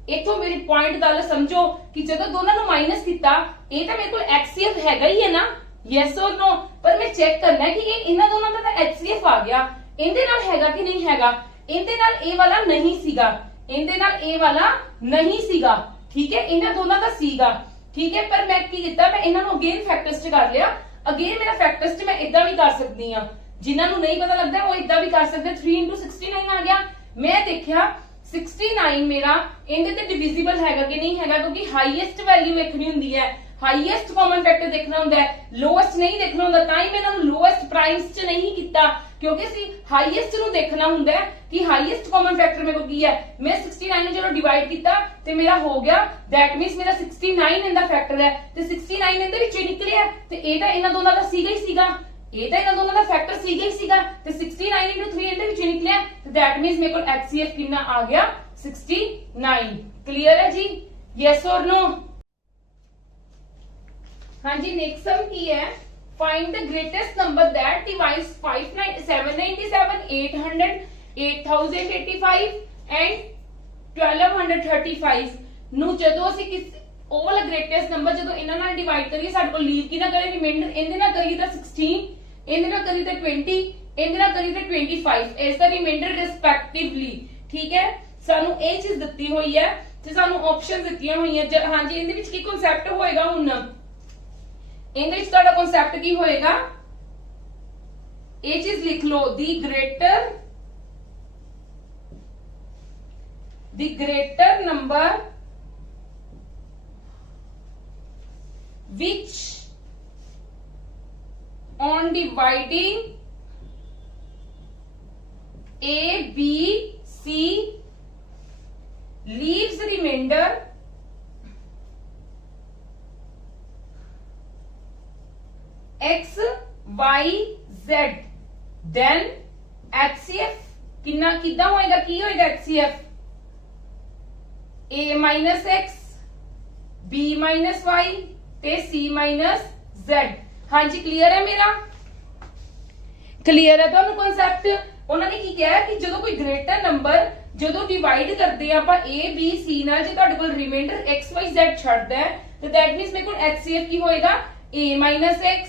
ਇੱਥੋਂ ਮੇਰੀ ਪੁਆਇੰਟ ਗੱਲ ਸਮਝੋ ਕਿ ਜਦੋਂ ਦੋਨਾਂ ਨੂੰ ਮਾਈਨਸ ਕੀਤਾ ਇਹ ਤਾਂ ਮੇਰੇ ਕੋਲ HCF ਹੈਗਾ ਹੀ ਹੈ ਨਾ। ਯੈਸ অর ਨੋ ਪਰ ਮੈਂ ਚੈੱਕ ਕਰਨਾ ਕਿ ਇਹ ਇਹਨਾਂ ਦੋਨਾਂ ਦਾ ਤਾਂ HCF ਆ ਗਿਆ ਇਹਦੇ ਨਾਲ ਹੈਗਾ ਕਿ ਨਹੀਂ ਹੈਗਾ। ਇਹਦੇ ਨਾਲ ਇਹ ਵਾਲਾ ਨਹੀਂ ਸੀਗਾ, ਇਹਦੇ ਨਾਲ ਇਹ ਵਾਲਾ ਨਹੀਂ ਸੀਗਾ। ਠੀਕ ਹੈ, ਇਹਨਾਂ ਦੋਨਾਂ ਦਾ ਸੀਗਾ। ਠੀਕ ਹੈ, ਪਰ ਮੈਂ ਕੀ ਕੀਤਾ ਮੈਂ ਇਹਨਾਂ ਨੂੰ ਅਗੇਨ ਫੈਕਟਰਸ ਚ ਕਰ ਲਿਆ। ਅਗੇਨ ਮੇਰਾ ਫੈਕਟਰਸ ਚ ਮੈਂ ਇਦਾਂ ਵੀ ਕਰ ਸਕਦੀ ਆ जिन्होंने नहीं पता लगता वो इदा भी कर सकते 3 into 69 आ गया। मैं देखा 69 मेरा इनके ते डिविजिबल हैगा कि नहीं हैगा क्योंकि हाईएस्ट वैल्यू देखनी हुंदी है, हाईएस्ट कॉमन फैक्टर देखना हुंदा है, लोएस्ट नहीं देखना हुंदा। ताई मैं इन्हां लोएस्ट प्राइम्स च नहीं कीता क्योंकि सी हाईएस्ट नु देखना हुंदा है कि हाईएस्ट कॉमन फैक्टर मेरे को की है। मैं 69 नु चलो डिवाइड कीता ते मेरा हो गया दैट मींस मेरा 69 इनदा फैक्टर है ते 69 इनदे विचों निकलिया ते ए तां इन्हां दोनां दा सीगा ही सीगा। ਇਹ ਤਾਂ ਇਹਨਾਂ ਦੋਨਾਂ ਦਾ ਫੈਕਟਰ ਸੀਗਾ ਹੀ ਸੀਗਾ ਤੇ 69 into 3 ਇਹਦੇ ਵਿੱਚ ਨਿਕਲਿਆ ਤੇ that means ਮੇਰੇ ਕੋਲ HCF ਕਿੰਨਾ ਆ ਗਿਆ 69। ਕਲੀਅਰ ਹੈ ਜੀ। Yes or no. हाँ जी नेक्स्ट सम की है find the greatest number that divides 797 800 8085 and 1235 ਨੂੰ ਜਦੋਂ ਅਸੀਂ ਕਿਸ ਉਹ ਵਾਲਾ ਗ੍ਰੇਟੈਸਟ ਨੰਬਰ ਜਦੋਂ ਇਹਨਾਂ ਨਾਲ ਡਿਵਾਈਡ ਕਰੀਏ ਸਾਡੇ ਕੋਲ ਲੀਵ ਕੀ ਨਾ ਕਰੇ ਰਿਮਾਈਂਡਰ ਇਹਦੇ ਨਾਲ ਕਰੀਏ ਤਾਂ 16 ਇਹਦੇ ਨਾਲ ਕਰੀਏ ਤਾਂ 20 ਇਹਦੇ ਨਾਲ ਕਰੀਏ ਤਾਂ 25 ਇਸ ਦਾ ਰਿਮਾਈਂਡਰ ਰਿਸਪੈਕਟਿਵਲੀ। ਠੀਕ ਹੈ, ਸਾਨੂੰ ਇਹ ਚੀਜ਼ ਦਿੱਤੀ ਹੋਈ ਹੈ ਤੇ ਸਾਨੂੰ ਆਪਸ਼ਨਸ ਦਿੱਤੀਆਂ ਹੋਈਆਂ। ਹਾਂਜੀ ਇਹਦੇ ਵਿੱਚ ਕੀ ਕਨਸੈਪਟ ਹੋਏਗਾ ਹੁਣ ਇਹਦੇ ਵਿੱਚ ਤੁਹਾਡਾ ਕਨਸੈਪਟ ਕੀ ਹੋਏਗਾ ਇਹ ਚੀਜ਼ ਲਿਖ ਲਓ ਦੀ greater number which on dividing A, B, C leaves remainder X, Y, Z then HCF कितना कितना होएगा की होएगा HCF A minus X, B minus Y ਤੇ C minus Z। हाँ जी क्लियर है मेरा क्लियर है ਤੁਹਾਨੂੰ ਕਨਸੈਪਟ। ਉਹਨਾਂ ਨੇ ਕੀ ਕਿਹਾ ਕਿ ਜਦੋਂ ਕੋਈ ਗ੍ਰੇਟਰ ਨੰਬਰ ਜਦੋਂ ਡਿਵਾਈਡ ਕਰਦੇ ਆ ਆਪਾਂ A B C ਨਾਲ ਜੇ ਤੁਹਾਡੇ ਕੋਲ ਰਿਮਾਈਂਡਰ X Y Z ਛੱਡਦਾ ਹੈ ਤੇ ਦੈਟ ਮੀਨਸ ਮੇਰੇ ਕੋਲ HCF ਕੀ ਹੋਏਗਾ A minus X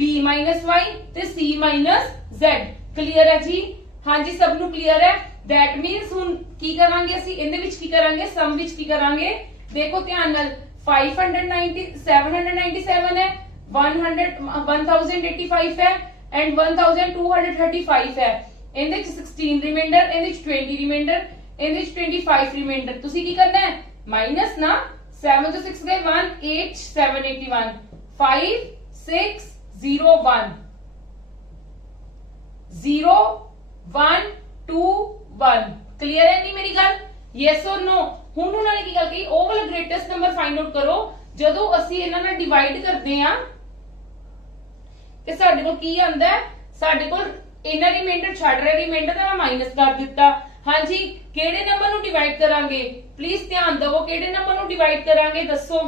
B minus Y ਤੇ C minus Z। क्लियर है जी। हाँ जी सब ਨੂੰ क्लियर है। ਦੈਟ ਮੀਨਸ ਹੁਣ ਕੀ ਕਰਾਂਗੇ ਅਸੀਂ ਇਹਦੇ ਵਿੱਚ ਕੀ ਕਰਾਂਗੇ ਸਮ ਵਿੱਚ ਕੀ ਕਰਾਂਗੇ ਦੇਖੋ ਧਿਆਨ ਨਾਲ 590 797 है 1085 है एंड 1235 है। ਇਹਦੇ ਚ 16 ਰਿਮਾਈਂਡਰ ਇਹਦੇ ਚ 20 ਰਿਮਾਈਂਡਰ ਇਹਦੇ ਚ 25 ਰਿਮਾਈਂਡਰ। ਤੁਸੀਂ ਕੀ ਕਰਨਾ ਹੈ ਮਾਈਨਸ ਨਾ 7 ਤੋਂ 6 ਗਏ 18781 5601 0121। क्लियर है नहीं मेरी गल। यस और नो। ਹੁਣ ਉਹਨਾਂ ਨੇ ਕੀ ਗੱਲ ਕਹੀ ਉਹ ਵਾਲਾ ਗ੍ਰੇਟੈਸਟ ਨੰਬਰ ਫਾਈਂਡ ਆਊਟ ਕਰੋ ਜਦੋਂ ਅਸੀਂ ਇਹਨਾਂ ਨਾਲ ਡਿਵਾਈਡ ਕਰਦੇ ਆ ਤੇ ਸਾਡੇ ਕੋਲ ਕੀ ਆਂਦਾ ਹੈ, ਸਾਡੇ ਕੋਲ ਇਹਨਾਂ ਰਿਮਾਈਂਡਰ ਛੱਡ ਰਿਹਾ ਰਿਮਾਈਂਡਰ ਤੇ ਮੈਂ ਮਾਈਨਸ ਕਰ ਦਿੱਤਾ। ਹਾਂਜੀ ਕਿਹੜੇ ਨੰਬਰ ਨੂੰ ਡਿਵਾਈਡ ਕਰਾਂਗੇ, ਪਲੀਜ਼ ਧਿਆਨ ਦਿਵੋ, ਕਿਹੜੇ ਨੰਬਰ ਨੂੰ ਡਿਵਾਈਡ ਕਰਾਂਗੇ ਦੱਸੋ।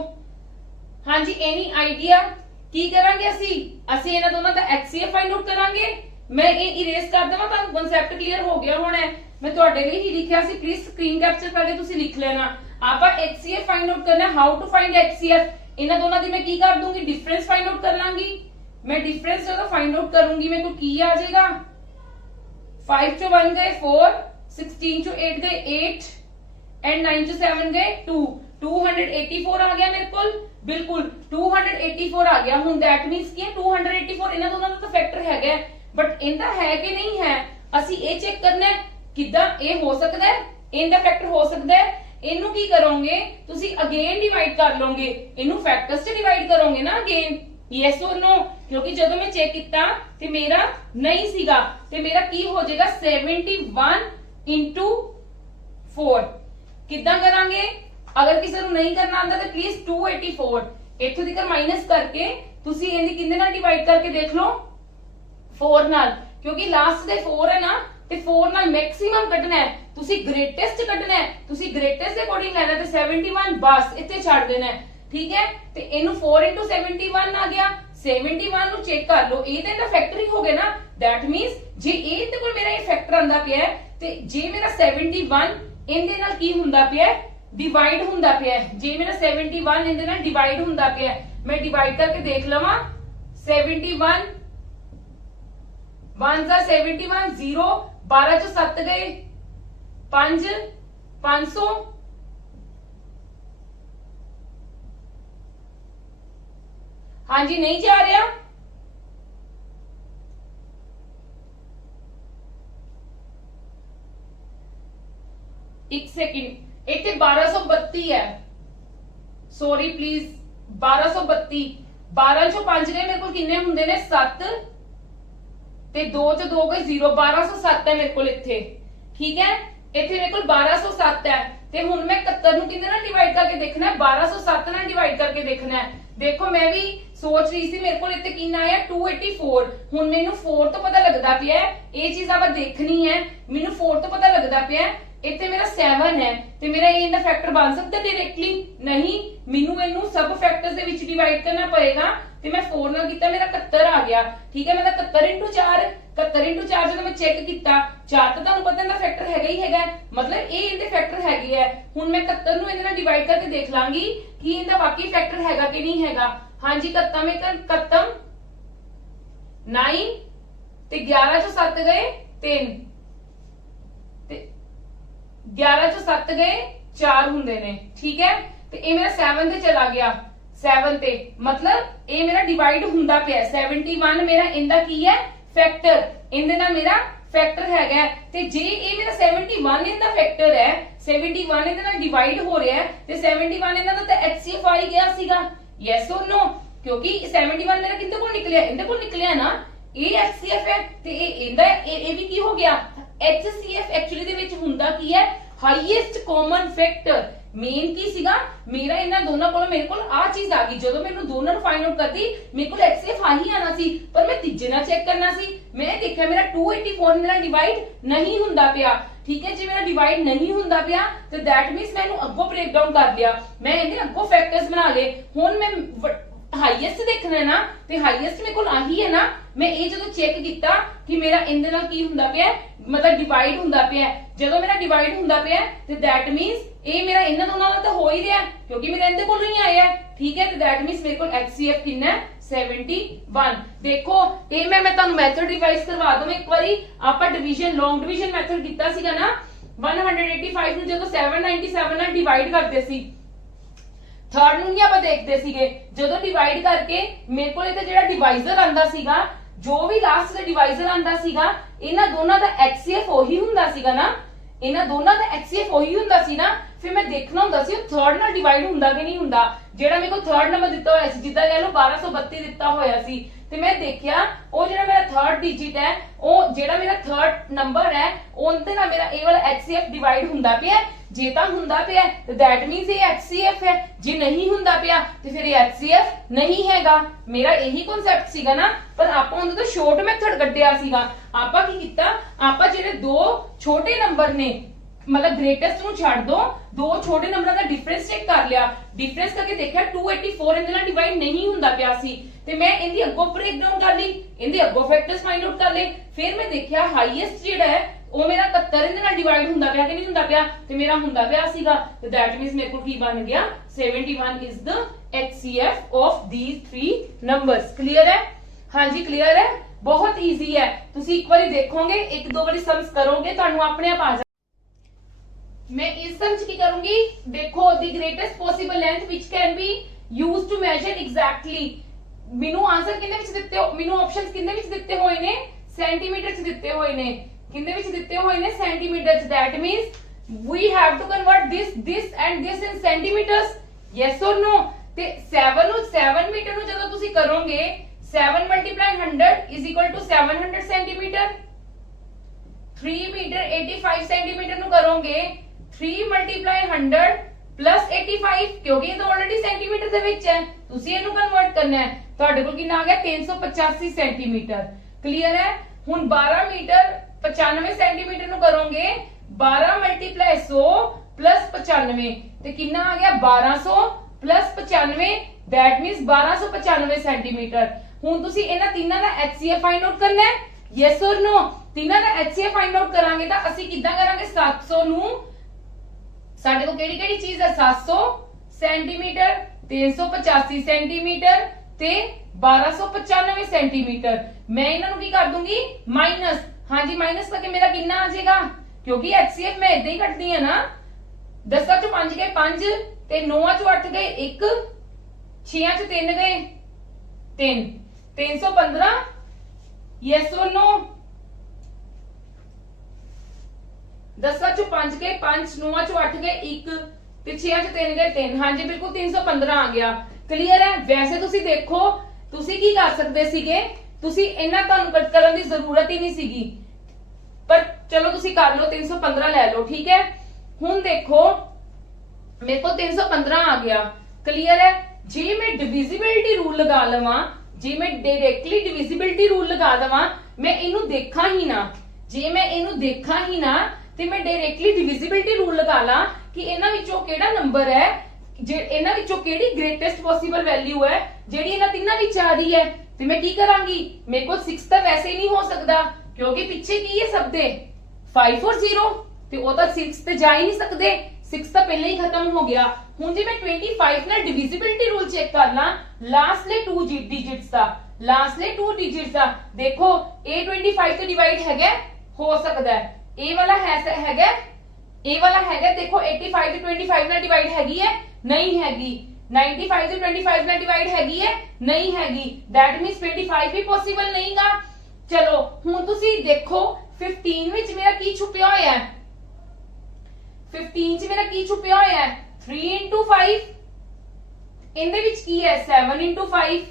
ਹਾਂਜੀ ਐਨੀ ਆਈਡੀਆ ਕੀ ਕਰਾਂਗੇ ਅਸੀਂ ਇਹਨਾਂ ਦੋਨਾਂ ਦਾ HCF ਫਾਈਂਡ ਆਊਟ ਕਰਾਂਗੇ। ਮੈਂ ਇਹ ਇਰੇਜ਼ ਕਰ ਦਵਾਂ, ਤੁਹਾਨੂੰ ਕਨਸੈਪਟ ਕਲੀਅਰ ਹੋ ਗਿਆ ਹੋਣਾ। ਮੈਂ ਤੁਹਾਡੇ ਲਈ ਹੀ ਲਿਖਿਆ ਸੀ, ਪਲੀਜ਼ ਸਕਰੀਨ ਕੈਪਚਰ ਕਰਕੇ ਤੁਸੀਂ ਲਿਖ ਲੈਣਾ। ਆਪਾਂ HCF ਫਾਈਂਡ ਆਊਟ ਕਰਨਾ, ਹਾਊ ਟੂ ਫਾਈਂਡ HCF। ਇਹਨਾਂ ਦੋਨਾਂ ਦੀ ਮੈਂ ਕੀ ਕਰ ਦੂੰਗੀ, ਡਿਫਰੈਂਸ ਫਾਈਂਡ ਆਊਟ ਕਰ ਲਾਂਗੀ। मैं डिफरेंस ਜਦੋਂ फाइंड आउट करूंगी मेरे को ਕੀ ਆ ਜਾਏਗਾ, 5 ਚੋਂ 1 ਗਏ 4, 16 ਚੋਂ 8 ਗਏ 8 एंड 9 ਚੋਂ 7 ਗਏ 2, 284 ਆ ਗਿਆ ਮੇਰੇ ਕੋਲ। ਬਿਲਕੁਲ 284 ਆ ਗਿਆ। ਹੁਣ ਦੈਟ ਮੀਨਸ ਕੀ ਹੈ 284 ਇਹਨਾਂ ਦੋਨਾਂ ਦਾ ਤਾਂ ਫੈਕਟਰ ਹੈਗਾ, ਬਟ ਇਹਦਾ ਹੈ ਕਿ ਨਹੀਂ ਹੈ ਅਸੀਂ ਇਹ ਚੈੱਕ ਕਰਨਾ ਹੈ। ਕਿਦਾਂ ਇਹ ਹੋ ਸਕਦਾ ਹੈ, ਇਹਦਾ ਫੈਕਟਰ ਹੋ ਸਕਦਾ ਹੈ। ਇਹਨੂੰ ਕੀ ਕਰੋਗੇ ਤੁਸੀਂ, ਅਗੇਨ ਡਿਵਾਈਡ ਕਰ ਲੋਗੇ, ਇਹਨੂੰ ਫੈਕਟਰਸ ਚ ਡਿਵਾਈਡ ਕਰੋਗੇ ਨਾ ਅਗੇਨ। ਯੈਸ ਔਰ नो, क्योंकि ਜਦੋਂ मैं चेक ਕੀਤਾ ਤੇ ਮੇਰਾ ਨਹੀਂ ਸੀਗਾ ਤੇ ਮੇਰਾ ਕੀ ਹੋ ਜਾਏਗਾ 71 into 4। ਕਿੱਦਾਂ ਕਰਾਂਗੇ, ਅਗਰ ਕਿਸੇ ਨੂੰ ਨਹੀਂ ਕਰਨਾ ਆਂਦਾ ਤੇ ਪਲੀਜ਼ 284 ਇੱਥੋਂ ਤੱਕ ਮਾਈਨਸ ਕਰਕੇ ਤੁਸੀਂ ਇਹਦੀ ਕਿੰਨੇ ਨਾਲ ਡਿਵਾਈਡ ਕਰਕੇ ਦੇਖ ਲਓ, 4 ਨਾਲ, ਕਿਉਂਕਿ ਲਾਸਟ ਦੇ 4 ਹੈ ਨਾ ਤੇ 4 ਨਾਲ ਮੈਕਸਿਮਮ ਕੱਢਣਾ ਹੈ, ਤੁਸੀਂ ਗ੍ਰੇਟੈਸਟ ਕੱਢਣਾ ਹੈ, ਤੁਸੀਂ ਗ੍ਰੇਟੈਸਟ ਦੇ ਅਕੋਰਡਿੰਗ ਲੈਣਾ ਤੇ 71 ਬਸ ਇੱਥੇ ਛੱਡ ਦੇਣਾ ਹੈ। ठीक है, ਤੇ ਇਹਨੂੰ 4 into 71 ਆ ਗਿਆ। 71 ਨੂੰ ਚੈੱਕ ਕਰ ਲਓ, ਇਹ ਤਾਂ ਇਹਦਾ ਫੈਕਟਰ ਹੀ ਹੋ ਗਿਆ ਨਾ। ਦੈਟ ਮੀਨਸ ਜੇ ਇਹ ਤੇ ਕੋਲ ਮੇਰਾ ਇਹ ਫੈਕਟਰ ਆਂਦਾ ਪਿਆ ਤੇ ਜੇ ਮੇਰਾ 71 ਇਹਦੇ ਨਾਲ ਕੀ ਹੁੰਦਾ ਪਿਆ, ਡਿਵਾਈਡ ਹੁੰਦਾ ਪਿਆ। ਜੇ ਮੇਰਾ 71 ਇਹਦੇ ਨਾਲ ਡਿਵਾਈਡ ਹੁੰਦਾ ਪਿਆ, ਮੈਂ ਡਿਵਾਈਡ ਕਰਕੇ ਦੇਖ ਲਵਾਂ। 71 1 ਦਾ 71 0, 12 ਚੋਂ 7 ਗਏ 5, 500 हाँ जी नहीं जा रहा। एक सेकंड, इतने 1232 है, सॉरी प्लीज 1232। 12 चो 5 गए मेरे को किन्ने हुंदे ने 7 ते 2 चो 2 गए 0, 1207 है मेरे को इत्थे। ठीक है, इत्थे मेरे को 1207 है ते हुण मैं 71 ਨੂੰ ਕਿੰਨੇ ਨਾਲ ਡਿਵਾਈਡ ਕਰਕੇ ਦੇਖਣਾ ਹੈ, 1207 ਨਾਲ ਡਿਵਾਈਡ ਕਰਕੇ ਦੇਖਣਾ ਹੈ। देखो मैं भी सोच रही थी मेरे को इतने कितना आया 284। हुण मैनू 4 तो पता लगदा पिया है, ये चीज आप देखनी है। मैनू 4 तो पता लगदा पिया है, इतने मेरा 7 है ते मेरा ये इनका फैक्टर बन सकता है डायरेक्टली नहीं। मैनू इनू सब फैक्टर्स दे विच डिवाइड करना पएगा ते मैं 4 नाल कीता मेरा 71 आ गया। ठीक है, मैं 71 into 4 71 into 4 ਜਦੋਂ मैं चेक किया 4 ਤਾਂ ਤੁਹਾਨੂੰ ਪਤਾ ਇਹਦਾ ਫੈਕਟਰ ਹੈਗਾ ਹੀ ਹੈਗਾ, ਮਤਲਬ ਇਹ ਇਹਦੇ ਫੈਕਟਰ ਹੈਗੇ ਆ। ਹੁਣ ਮੈਂ 71 ਨੂੰ ਇਹਦੇ ਨਾਲ ਡਿਵਾਈਡ ਕਰਕੇ ਦੇਖ ਲਾਂਗੀ ਕਿ ਇਹਦਾ ਵਾਕਈ ਫੈਕਟਰ ਹੈਗਾ ਕਿ ਨਹੀਂ ਹੈਗਾ। ਹਾਂਜੀ 71 में 71 9 ਤੇ 11 ਚੋਂ 7 ਗਏ 3 ਤੇ 11 ਚੋਂ 7 ਗਏ 4 ਹੁੰਦੇ ਨੇ। ਠੀਕ ਹੈ, ਤੇ ਇਹ ਮੇਰਾ 7 ਤੇ ਚਲਾ ਗਿਆ 7 ਤੇ, मतलब ਇਹ ਮੇਰਾ ਡਿਵਾਈਡ ਹੁੰਦਾ ਪਿਆ। 71 ਮੇਰਾ ਇਹਦਾ ਕੀ ਹੈ ਫੈਕਟਰ, ਇਹਦੇ ਨਾਲ ਮੇਰਾ ਫੈਕਟਰ ਹੈਗਾ ਤੇ ਜੇ ਇਹ ਮੇਰਾ 71 ਇਹਦਾ ਫੈਕਟਰ ਹੈ, 71 ਇਹਦੇ ਨਾਲ ਡਿਵਾਈਡ ਹੋ ਰਿਹਾ ਹੈ ਤੇ 71 ਇਹਨਾਂ ਦਾ ਤਾਂ HCF ਆ ਹੀ ਗਿਆ ਸੀਗਾ। ਯੈਸ অর नो, ਕਿਉਂਕਿ 71 ਮੇਰਾ ਕਿੰਦੇ ਕੋਲ ਨਿਕਲਿਆ, ਇਹਦੇ ਕੋਲ ਨਿਕਲਿਆ ਨਾ। ਇਹ HCF ਹੈ ਤੇ ਇਹ ਇਹਦਾ ਇਹ ਵੀ ਕੀ ਹੋ ਗਿਆ HCF। ਐਕਚੁਅਲੀ ਦੇ ਵਿੱਚ ਹੁੰਦਾ ਕੀ ਹੈ, ਹਾਈਐਸਟ ਕਾਮਨ ਫੈਕਟਰ। ਮੇਨ ਕੀ ਸੀਗਾ ਮੇਰਾ, ਇਹਨਾਂ ਦੋਨਾਂ ਕੋਲੋਂ ਮੇਰੇ ਕੋਲ ਆ ਚੀਜ਼ ਆ ਗਈ। ਜਦੋਂ ਮੈਨੂੰ ਦੋਨਾਂ ਨੂੰ ਫਾਈਂਡ ਆਊਟ ਕਰਦੀ ਮੇਰੇ ਕੋਲ HCF ਆ ਹੀ ਆਣਾ ਸੀ, ਪਰ ਮੈਂ ਤੀਜੇ ਨਾਲ ਚੈੱਕ ਕਰਨਾ ਸੀ। ਮੈਂ ਦੇਖਿਆ ਮੇਰਾ 284 ਮੇਰਾ ਡਿਵਾਈਡ ਨਹੀਂ ਹੁੰਦਾ ਪਿਆ। ਠੀਕ ਹੈ, ਜੇ ਮੇਰਾ ਡਿਵਾਈਡ ਨਹੀਂ ਹੁੰਦਾ ਪਿਆ ਤੇ ਦੈਟ ਮੀਨਸ ਮੈਂ ਇਹਨੂੰ ਅੱਗੋਂ ਬ੍ਰੇਕ ਡਾਊਨ ਕਰ ਲਿਆ, ਮੈਂ ਇਹਦੇ ਅੱਗੋਂ ਫੈਕਟਰਸ ਬਣਾ ਲਏ। ਹੁਣ ਮੈਂ ਹਾਈਐਸਟ ਦੇਖਣਾ ਹੈ ਨਾ, ਤੇ ਹਾਈਐਸਟ ਮੇਰੇ ਕੋਲ ਆਹੀ ਹੈ ਨਾ। ਮੈਂ ਇਹ ਜਦੋਂ ਚੈੱਕ ਕੀਤਾ ਕਿ ਮੇਰਾ ਇਹਦੇ ਨਾਲ ਕੀ ਹੁੰਦਾ ਪਿਆ, ਮਤਲਬ ਡਿਵਾਈਡ ਹੁੰਦਾ ਪਿਆ। ਜਦੋਂ ਮੇਰਾ ਡਿਵਾਈਡ ਹੁੰਦਾ ਪਿਆ ਤੇ ਦੈਟ ਮੀਨਸ ਇਹ ਮੇਰਾ ਇਹਨਾਂ ਦੋਨਾਂ ਨਾਲ ਤਾਂ ਹੋ ਹੀ ਰਿਹਾ, ਕਿਉਂਕਿ ਮੇਰਾ ਇਹਦੇ ਕੋਲੋਂ ਹੀ ਆਇਆ। ਠੀਕ ਹੈ, ਤੇ ਦੈਟ ਮੀਨਸ ਮੇਰੇ ਕੋਲ HCF ਕਿੰਨਾ ਹੈ 71। ਦੇਖੋ ਇਹ ਮੈਂ ਤੁਹਾਨੂੰ ਮੈਥਡ ਰਿਵਾਈਜ਼ ਕਰਵਾ ਦਵਾਂ ਇੱਕ ਵਾਰੀ। ਆਪਾਂ ਡਿਵੀਜ਼ਨ ਲੌਂਗ ਡਿਵੀਜ਼ਨ ਮੈਥਡ ਕੀਤਾ ਸੀਗਾ ਨਾ, 185 ਨੂੰ ਜਦੋਂ 797 ਨਾਲ ਡਿਵਾਈਡ ਕਰਦੇ ਸੀ, ਥਰਡ ਨੂੰ ਨਹੀਂ ਆਪਾਂ ਦੇਖਦੇ ਸੀਗੇ। ਜਦੋਂ ਡਿਵਾਈਡ ਕਰਕੇ ਮੇਰੇ ਕੋਲ ਇਹ ਜਿਹੜਾ ਡਿਵਾਈਜ਼ਰ ਆਂਦਾ ਸੀਗਾ, ਜੋ ਵੀ ਲਾਸਟ ਦਾ ਡਿਵਾਈਜ਼ਰ ਆਂਦਾ ਸੀਗਾ, ਇਹਨਾਂ ਦੋਨਾਂ ਦਾ HCF ਉਹੀ ਹੁੰਦਾ ਸੀਗਾ ਨਾ। ਇਹਨਾਂ ਦੋਨਾਂ ਦਾ HCF ਉਹੀ ਹੁੰਦਾ ਸੀ ਨਾ। ਫਿਰ ਮੈਂ ਦੇਖਣਾ ਹੁੰਦਾ ਸੀ ਉਹ ਥਰਡ ਨਾਲ ਡਿਵਾਈਡ ਹੁੰਦਾ ਕਿ ਨਹੀਂ ਹੁੰਦਾ। ਜਿਹੜਾ ਮੇਰੇ ਕੋਲ ਥਰਡ ਨੰਬਰ ਦਿੱਤਾ ਹੋਇਆ ਸੀ, ਜਿੱਦਾਂ ਕਹ ਲਓ 1232 ਦਿੱਤਾ ਹੋਇਆ ਸੀ, ਤੇ ਮੈਂ ਦੇਖਿਆ ਉਹ ਜਿਹੜਾ ਮੇਰਾ ਥਰਡ ਡਿਜਿਟ ਹੈ, ਉਹ ਜਿਹੜਾ ਮੇਰਾ ਥਰਡ ਨੰਬਰ ਹੈ ਉਹਦੇ ਨਾਲ ਮੇਰਾ ਇਹ ਵਾਲਾ HCF ਡਿਵਾਈਡ ਹੁੰਦਾ ਪਿਆ। ਜੇ ਤਾਂ ਹੁੰਦਾ ਪਿਆ ਤੇ ਦੈਟ ਮੀਨਸ ਇਹ HCF ਹੈ, ਜੇ ਨਹੀਂ ਹੁੰਦਾ ਪਿਆ ਤੇ ਫਿਰ ਇਹ HCF ਨਹੀਂ ਹੈਗਾ। ਮੇਰਾ ਇਹੀ ਕਨਸੈਪਟ ਸੀਗਾ ਨਾ, ਪਰ ਆਪਾਂ ਉਹਦੇ ਤੋਂ ਸ਼ੋਰਟ ਮੈਥਡ ਕੱਢਿਆ ਸੀਗਾ। ਆਪਾਂ ਕੀ ਕੀਤਾ, ਆਪਾਂ ਜਿਹੜੇ ਦੋ ਛੋਟੇ ਨੰਬਰ ਨੇ मतलब ग्रेटेस्ट ਨੂੰ ਛੱਡ ਦੋ, ਦੋ ਛੋਟੇ ਨੰਬਰਾਂ ਦਾ ਡਿਫਰੈਂਸ ਚੈੱਕ ਕਰ ਲਿਆ। ਡਿਫਰੈਂਸ ਕਰਕੇ ਦੇਖਿਆ 284 ਇਹਦੇ ਨਾਲ ਡਿਵਾਈਡ ਨਹੀਂ ਹੁੰਦਾ ਪਿਆ ਸੀ, ਤੇ ਮੈਂ ਇਹਦੀ ਅੱਗੋਂ ਬ੍ਰੇਕ ਡਾਊਨ ਕਰ ਲਈ, ਇਹਦੇ ਅੱਗੋਂ ਫੈਕਟਰਸ ਫਾਈਂਡ ਆਊਟ ਕਰ ਲਏ। ਫਿਰ ਮੈਂ ਦੇਖਿਆ ਹਾਈਐਸਟ ਜਿਹੜਾ ਹੈ ਉਹ ਮੇਰਾ 71 ਇਹਦੇ ਨਾਲ ਡਿਵਾਈਡ ਹੁੰਦਾ ਪਿਆ ਕਿ ਨਹੀਂ ਹੁੰਦਾ ਪਿਆ, ਤੇ ਮੇਰਾ ਹੁੰਦਾ ਪਿਆ ਸੀਗਾ। ਤੇ ਦੈਟ ਮੀਨਸ ਮੇਰੇ ਕੋਲ ਕੀ ਬਣ ਗਿਆ, 71 is the HCF of these three numbers। Clear है? हाँ जी क्लियर है, बहुत ईजी है। तुसी एक बारी देखोगे, एक दो बारी सम्स करोगे, ਤੁਹਾਨੂੰ ਆਪਣੇ ਆਪ ਆ मैं इस सम की करूंगी। देखो the greatest possible length which can be used to measure exactly. मेनू आंसर किन्ने विच दित्ते हो, मेनू ऑप्शंस किन्ने विच दित्ते होए ने, सेंटीमीटर च दित्ते होए ने। किन्ने विच दित्ते होए ने, सेंटीमीटर च। That means we have to convert this and this in centimeters. Yes और नो? ते 7 नु 7 मीटर नु जदों तुसी करोगे 7 × 100 is equal to 700 centimeter. 3 meter 85 centimeter नु करोगे 3 × 100 प्लस 85, क्योंकि ये तो ऑलरेडी सेंटीमीटर ਦੇ ਵਿੱਚ ਹੈ, ਤੁਸੀਂ ਇਹਨੂੰ ਕਨਵਰਟ ਕਰਨਾ ਹੈ। ਤੁਹਾਡੇ ਕੋਲ ਕਿੰਨਾ ਆ ਗਿਆ, 385 सेंटीमीटर। क्लियर है? ਹੁਣ 12 मीटर 95 सेंटीमीटर ਨੂੰ ਕਰੋਗੇ 12 × 100 प्लस 95, ਤੇ ਕਿੰਨਾ ਆ ਗਿਆ 1200 प्लस 95। That means 1295 centimetre. ਹੁਣ ਤੁਸੀਂ ਇਹਨਾਂ ਤਿੰਨਾਂ ਦਾ HCF ਫਾਈਂਡ ਆਊਟ ਕਰਨਾ ਹੈ। Yes or no? ਤਿੰਨਾਂ ਦਾ HCF ਫਾਈਂਡ ਆਊਟ ਕਰਾਂਗੇ ਤਾਂ ਅਸੀਂ ਕਿੱਦਾਂ ਕਰਾਂਗੇ, 700 ਨੂੰ ਸਾਡੇ ਕੋਲ ਕਿਹੜੀ ਕਿਹੜੀ ਚੀਜ਼ ਹੈ, 700 सेंटीमीटर, 385 सेंटीमीटर ਤੇ 1295 सेंटीमीटर। मैं ਇਹਨਾਂ ਨੂੰ ਕੀ ਕਰ ਦੂੰਗੀ, ਮਾਈਨਸ। ਹਾਂਜੀ ਮਾਈਨਸ ਕਰਕੇ ਮੇਰਾ ਕਿੰਨਾ ਆ ਜਾਏਗਾ, ਕਿਉਂਕਿ HCF ਮੈਂ ਇਦਾਂ ਹੀ ਕੱਢਦੀ ਆ ਨਾ। 10 ਚੋਂ 5 ਗਏ 5, ਤੇ 9 ਚੋਂ 8 ਗਏ 1, 6 ਚੋਂ 3 ਗਏ 3, 315। यस और नो? 10 ਚੋਂ 5 ਗਏ 5, 9 ਚੋਂ 8 ਗਏ 1, ਤੇ 6 ਚੋਂ 3 ਗਏ 3। ਹਾਂਜੀ ਬਿਲਕੁਲ 315 ਆ ਗਿਆ। ਕਲੀਅਰ ਹੈ? ਵੈਸੇ ਤੁਸੀਂ ਦੇਖੋ, ਤੁਸੀਂ ਕੀ ਕਰ ਸਕਦੇ ਸੀਗੇ, ਤੁਸੀਂ ਇਹਨਾਂ ਤੁਹਾਨੂੰ ਕੱਟ ਕਰਨ ਦੀ ਜ਼ਰੂਰਤ ਹੀ ਨਹੀਂ ਸੀਗੀ, ਪਰ ਚਲੋ ਤੁਸੀਂ ਕਰ ਲਓ, 315 ਲੈ ਲਓ। ਠੀਕ ਹੈ? ਹੁਣ ਦੇਖੋ ਮੇਰੇ ਕੋਲ 315 ਆ ਗਿਆ। ਕਲੀਅਰ ਹੈ? ਜੇ ਮੈਂ ਡਿਵੀਜ਼ਿਬਿਲਿਟੀ ਰੂਲ ਲਗਾ ਲਵਾਂ, ਜੇ ਮੈਂ ਡਾਇਰੈਕਟਲੀ ਡਿਵੀਜ਼ਿਬਿਲਿਟੀ ਰੂਲ ਲਗਾ ਦਵਾਂ, ਮੈਂ ਇਹਨੂੰ ਦੇਖਾਂ ਹੀ ਨਾ, ਜੇ ਮੈਂ ਇਹਨੂੰ ਦੇਖਾਂ ਹੀ ਨਾ ਤੇ ਮੈਂ ਡਾਇਰੈਕਟਲੀ ਡਿਵੀਜ਼ਿਬਿਲਿਟੀ ਰੂਲ ਲਗਾ ਲਾਂ ਕਿ ਇਹਨਾਂ ਵਿੱਚੋਂ ਕਿਹੜਾ ਨੰਬਰ ਹੈ, ਜੇ ਇਹਨਾਂ ਵਿੱਚੋਂ ਕਿਹੜੀ ਗ੍ਰੇਟੈਸਟ ਪੋਸੀਬਲ ਵੈਲਿਊ ਹੈ ਜਿਹੜੀ ਇਹਨਾਂ ਤਿੰਨਾਂ ਵਿੱਚ ਆ ਰਹੀ ਹੈ, ਤੇ ਮੈਂ ਕੀ ਕਰਾਂਗੀ, ਮੇਰੇ ਕੋਲ 6 ਤਾਂ ਵੈਸੇ ਹੀ ਨਹੀਂ ਹੋ ਸਕਦਾ, ਕਿਉਂਕਿ ਪਿੱਛੇ ਕੀ ਹੈ ਸਭ ਦੇ 5 और 0, ਤੇ ਉਹ ਤਾਂ 6 ਤੇ ਜਾ ਹੀ ਨਹੀਂ ਸਕਦੇ, 6 ਤਾਂ ਪਹਿਲਾਂ ਹੀ ਖਤਮ ਹੋ ਗਿਆ। ਹੁਣ ਜੇ ਮੈਂ 25 ਨਾਲ ਡਿਵੀਜ਼ਿਬਿਲਿਟੀ ਰੂਲ ਚੈੱਕ ਕਰ ਲਾਂ, ਲਾਸਟਲੇ 2 ਡਿਜਿਟਸ ਦਾ, ਲਾਸਟਲੇ 2 ਡਿਜਿਟਸ ਦਾ, ਦੇਖੋ ਇਹ 25 ਤੋਂ ਡਿਵਾਈਡ ਹੈਗਾ, ਹੋ ਸਕਦਾ ਹੈ ਇਹ ਵਾਲਾ ਹੈਗਾ, ਇਹ ਵਾਲਾ ਹੈਗਾ। ਦੇਖੋ 85 ਤੇ 25 ਨਾਲ ਡਿਵਾਈਡ ਹੈਗੀ ਹੈ, ਨਹੀਂ ਹੈਗੀ। 95 ਤੇ 25 ਨਾਲ ਡਿਵਾਈਡ ਹੈਗੀ ਹੈ, ਨਹੀਂ ਹੈਗੀ। दैट मींस 25 ਵੀ ਪੋਸੀਬਲ ਨਹੀਂਗਾ। ਚਲੋ ਹੁਣ ਤੁਸੀਂ ਦੇਖੋ 15 ਵਿੱਚ ਮੇਰਾ ਕੀ ਛੁਪਿਆ ਹੋਇਆ ਹੈ, 15 ਚ ਮੇਰਾ ਕੀ ਛੁਪਿਆ ਹੋਇਆ ਹੈ, 3 × 5। ਇਹਦੇ ਵਿੱਚ ਕੀ ਹੈ, 7 × 5।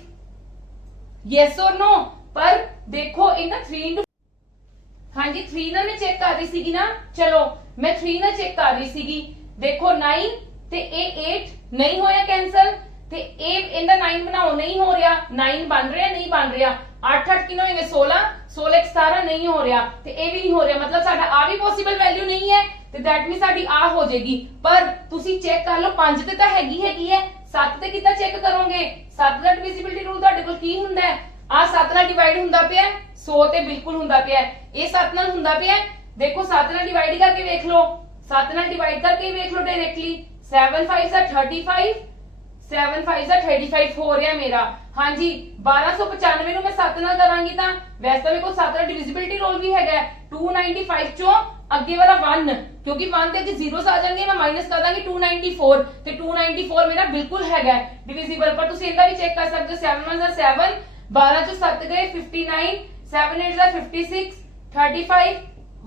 Yes or no? ਪਰ ਦੇਖੋ ਇਹਦਾ 3 × ਹਾਂਜੀ 3 ਨਾਲ ਮੈਂ ਚੈੱਕ ਕਰ ਰਹੀ ਸੀਗੀ ਨਾ, ਚਲੋ ਮੈਂ 3 ਨਾਲ ਚੈੱਕ ਕਰ ਰਹੀ ਸੀਗੀ। ਦੇਖੋ 9 ਤੇ ਇਹ 8 ਨਹੀਂ ਹੋਇਆ ਕੈਨਸਲ, ਤੇ ਇਹ ਇਹਦਾ 9 ਬਣਾਓ, ਨਹੀਂ ਹੋ ਰਿਹਾ, 9 ਬਣ ਰਿਹਾ ਨਹੀਂ ਬਣ ਰਿਹਾ। 8 8 ਕਿੰਨੇ ਹੋਣਗੇ, 16, 16 17 ਨਹੀਂ ਹੋ ਰਿਹਾ, ਤੇ ਇਹ ਵੀ ਨਹੀਂ ਹੋ ਰਿਹਾ, ਮਤਲਬ ਸਾਡਾ ਆ ਵੀ ਪੋਸੀਬਲ ਵੈਲਿਊ ਨਹੀਂ ਹੈ, ਤੇ ਦੈਟ ਮੀਨ ਸਾਡੀ ਆ ਹੋ ਜਾਏਗੀ। ਪਰ ਤੁਸੀਂ ਚੈੱਕ ਕਰ ਲਓ 5 ਤੇ ਤਾਂ ਹੈਗੀ ਹੈ, 7 ਤੇ ਕਿੱਦਾਂ ਚੈੱਕ ਕਰੋਗੇ? 7 ਦਾ ਡਿਵੀਜ਼ਿਬਿਲਿਟੀ ਰੂਲ ਤੁਹਾਡੇ ਕੋਲ ਕੀ ਹੁੰਦਾ ਹੈ, ਆ 7 ਨਾਲ ਡਿਵਾਈਡ ਹੁੰਦਾ ਪਿਆ 100 ਤੇ ਬਿਲਕੁਲ ਹੁੰਦਾ ਪਿਆ, ਇਹ 7 ਨਾਲ ਹੁੰਦਾ ਪਿਆ। ਦੇਖੋ 7 ਨਾਲ ਡਿਵਾਈਡ ਕਰਕੇ ਵੇਖ ਲਓ, 7 ਨਾਲ ਡਿਵਾਈਡ ਕਰਕੇ ਵੇਖ ਲਓ ਡਾਇਰੈਕਟਲੀ। 7 5 35, 7 5 35 ਹੋ ਰਿਹਾ ਮੇਰਾ। ਹਾਂਜੀ 1295 ਨੂੰ ਮੈਂ 7 ਨਾਲ ਕਰਾਂਗੀ ਤਾਂ ਵੈਸੇ ਤਾਂ ਮੇਰੇ ਕੋਲ 7 ਦਾ ਡਿਵੀਜ਼ਿਬਿਲਿਟੀ ਰੂਲ ਵੀ ਹੈਗਾ। 295 ਚੋਂ ਅੱਗੇ ਵਾਲਾ 1, ਕਿਉਂਕਿ 1 ਦੇ ਅੱਗੇ ਜ਼ੀਰੋਸ ਆ ਜਾਣਗੇ, ਮੈਂ ਮਾਈਨਸ ਕਰ ਦਾਂਗੀ 294, ਤੇ 294 ਮੇਰਾ ਬਿਲਕੁਲ ਹੈਗਾ ਡਿਵੀਜ਼ੀਬਲ। ਪਰ ਤੁਸੀਂ ਇਹਦਾ ਵੀ ਚੈੱਕ ਕਰ ਸਕਦੇ ਹੋ, 7 1 7, 12 ਚੋਂ 7 ਗਏ 59, 7 8 56, 35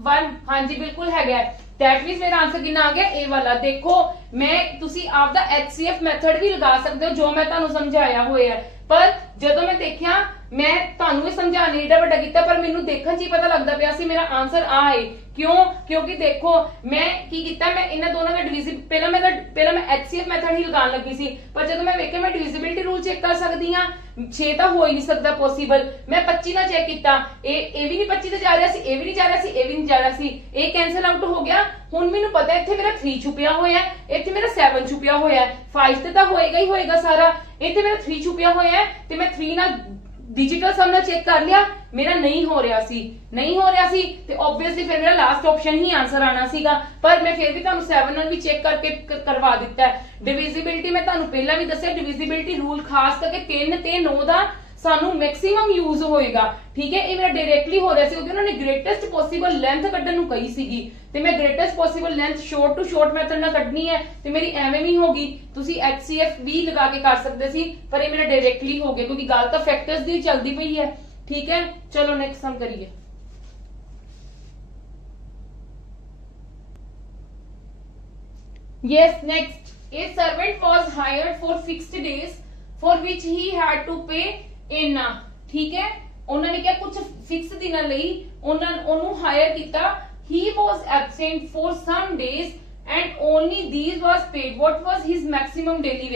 1। ਹਾਂਜੀ ਬਿਲਕੁਲ ਹੈਗਾ। दैट मींस मेरा आंसर कितना आ गया, ए वाला। देखो मैं तुसी आपदा HCF मेथड भी लगा सकते हो जो मैं ਤੁਹਾਨੂੰ ਸਮਝਾਇਆ ਹੋਇਆ है, पर ਜਦੋਂ मैं देखिया मैं ਤੁਹਾਨੂੰ ਇਹ ਸਮਝਾਣੇ ਏਡਾ ਵੱਡਾ ਕੀਤਾ ਪਰ ਮੈਨੂੰ ਦੇਖਣ 'ਚ ਹੀ ਪਤਾ ਲੱਗਦਾ ਪਿਆ ਸੀ ਮੇਰਾ ਆਨਸਰ ਆ ਹੈ क्यों क्योंकि देखो मैं की कीता मैं इन्हां दोनों का डिविजिबल पहला मैं HCF मैथड ही लगान लगी सी पर जब मैं वेखे मैं डिविजिबिलिटी रूल चेक कर सकदी हां 6 ਤਾਂ ਹੋ ਹੀ ਨਹੀਂ ਸਕਦਾ ਪੋਸੀਬਲ मैं 25 ਨਾਲ ਚੈੱਕ ਕੀਤਾ ਇਹ ਵੀ ਨਹੀਂ 25 ਤੇ ਜਾ ਰਿਹਾ ਸੀ ਇਹ ਵੀ ਨਹੀਂ ਜਾ ਰਿਹਾ ਸੀ ਇਹ ਵੀ ਨਹੀਂ ਜਾ ਰਿਹਾ ਸੀ ਇਹ ਕੈਨਸਲ ਆਊਟ ਹੋ ਗਿਆ ਹੁਣ ਮੈਨੂੰ ਪਤਾ ਇੱਥੇ ਮੇਰਾ 3 ਛੁਪਿਆ ਹੋਇਆ ਹੈ ਇੱਥੇ ਮੇਰਾ 7 ਛੁਪਿਆ ਹੋਇਆ ਹੈ 5 ਤੇ ਤਾਂ ਹੋਏਗਾ ਹੀ ਹੋਏਗਾ ਸਾਰਾ ਇੱਥੇ ਮੇਰਾ 3 ਛੁਪਿਆ ਹੋਇਆ ਹੈ ਤੇ ਮੈਂ 3 ਨਾਲ डिजिटल सम ਨਾਲ ਚੈੱਕ ਕਰ ਲਿਆ ਮੇਰਾ ਨਹੀਂ ਹੋ ਰਿਹਾ ਸੀ ਤੇ ਆਬਵੀਅਸਲੀ ਫਿਰ ਮੇਰਾ ਲਾਸਟ ਆਪਸ਼ਨ ਹੀ ਆਨਸਰ ਆਣਾ ਸੀਗਾ ਪਰ ਮੈਂ ਫਿਰ ਵੀ ਤੁਹਾਨੂੰ 7 ਨਾਲ ਵੀ ਚੈੱਕ ਕਰਕੇ ਕਰਵਾ ਦਿੱਤਾ ਹੈ ਡਿਵੀਜ਼ਿਬਿਲਟੀ ਮੈਂ ਤੁਹਾਨੂੰ ਪਹਿਲਾਂ ਵੀ ਦੱਸਿਆ ਡਿਵੀਜ਼ਿਬਿਲਟੀ ਰੂਲ ਖਾਸ ਕਰਕੇ 3 ਤੇ 9 ਦਾ ਸਾਨੂੰ ਮੈਕਸਿਮਮ ਯੂਜ਼ ਹੋਏਗਾ ਠੀਕ ਹੈ ਇਹ ਮੇਰਾ ਡਾਇਰੈਕਟਲੀ ਹੋ ਰਿਹਾ ਸੀ ਕਿਉਂਕਿ ਉਹਨਾਂ ਨੇ ਗ੍ਰੇਟੈਸਟ ਪੋਸੀਬਲ ਲੈਂਥ ਕੱਢਣ ਨੂੰ ਕਹੀ ਸੀਗੀ ਤੇ ਮੈਂ greatest possible length short to short method ਨਾਲ ਕੱਢਣੀ ਹੈ ਤੇ ਮੇਰੀ ਐਵੇਂ ਵੀ ਹੋਗੀ ਤੁਸੀਂ HCF ਵੀ ਲਗਾ ਕੇ ਕਰ ਸਕਦੇ ਸੀ ਪਰ ਇਹ ਮੇਰਾ ਡਾਇਰੈਕਟਲੀ ਹੋ ਗਿਆ ਕਿਉਂਕਿ ਗੱਲ ਤਾਂ ਫੈਕਟਰਸ ਦੀ ਚੱਲਦੀ ਪਈ ਹੈ ਠੀਕ ਹੈ ਚਲੋ ਨੈਕਸਟ ਸਮ ਕਰੀਏ yes next a servant was hired for fixed days for which he had to pay ਇੰਨਾ ਠੀਕ ਹੈ ਉਹਨਾਂ ਨੇ ਕਿਹਾ ਕੁਝ ਫਿਕਸ ਦਿਨਾਂ ਲਈ ਉਹਨੂੰ ਹਾਇਰ ਕੀਤਾ he was absent for some days and only these was paid what was his maximum daily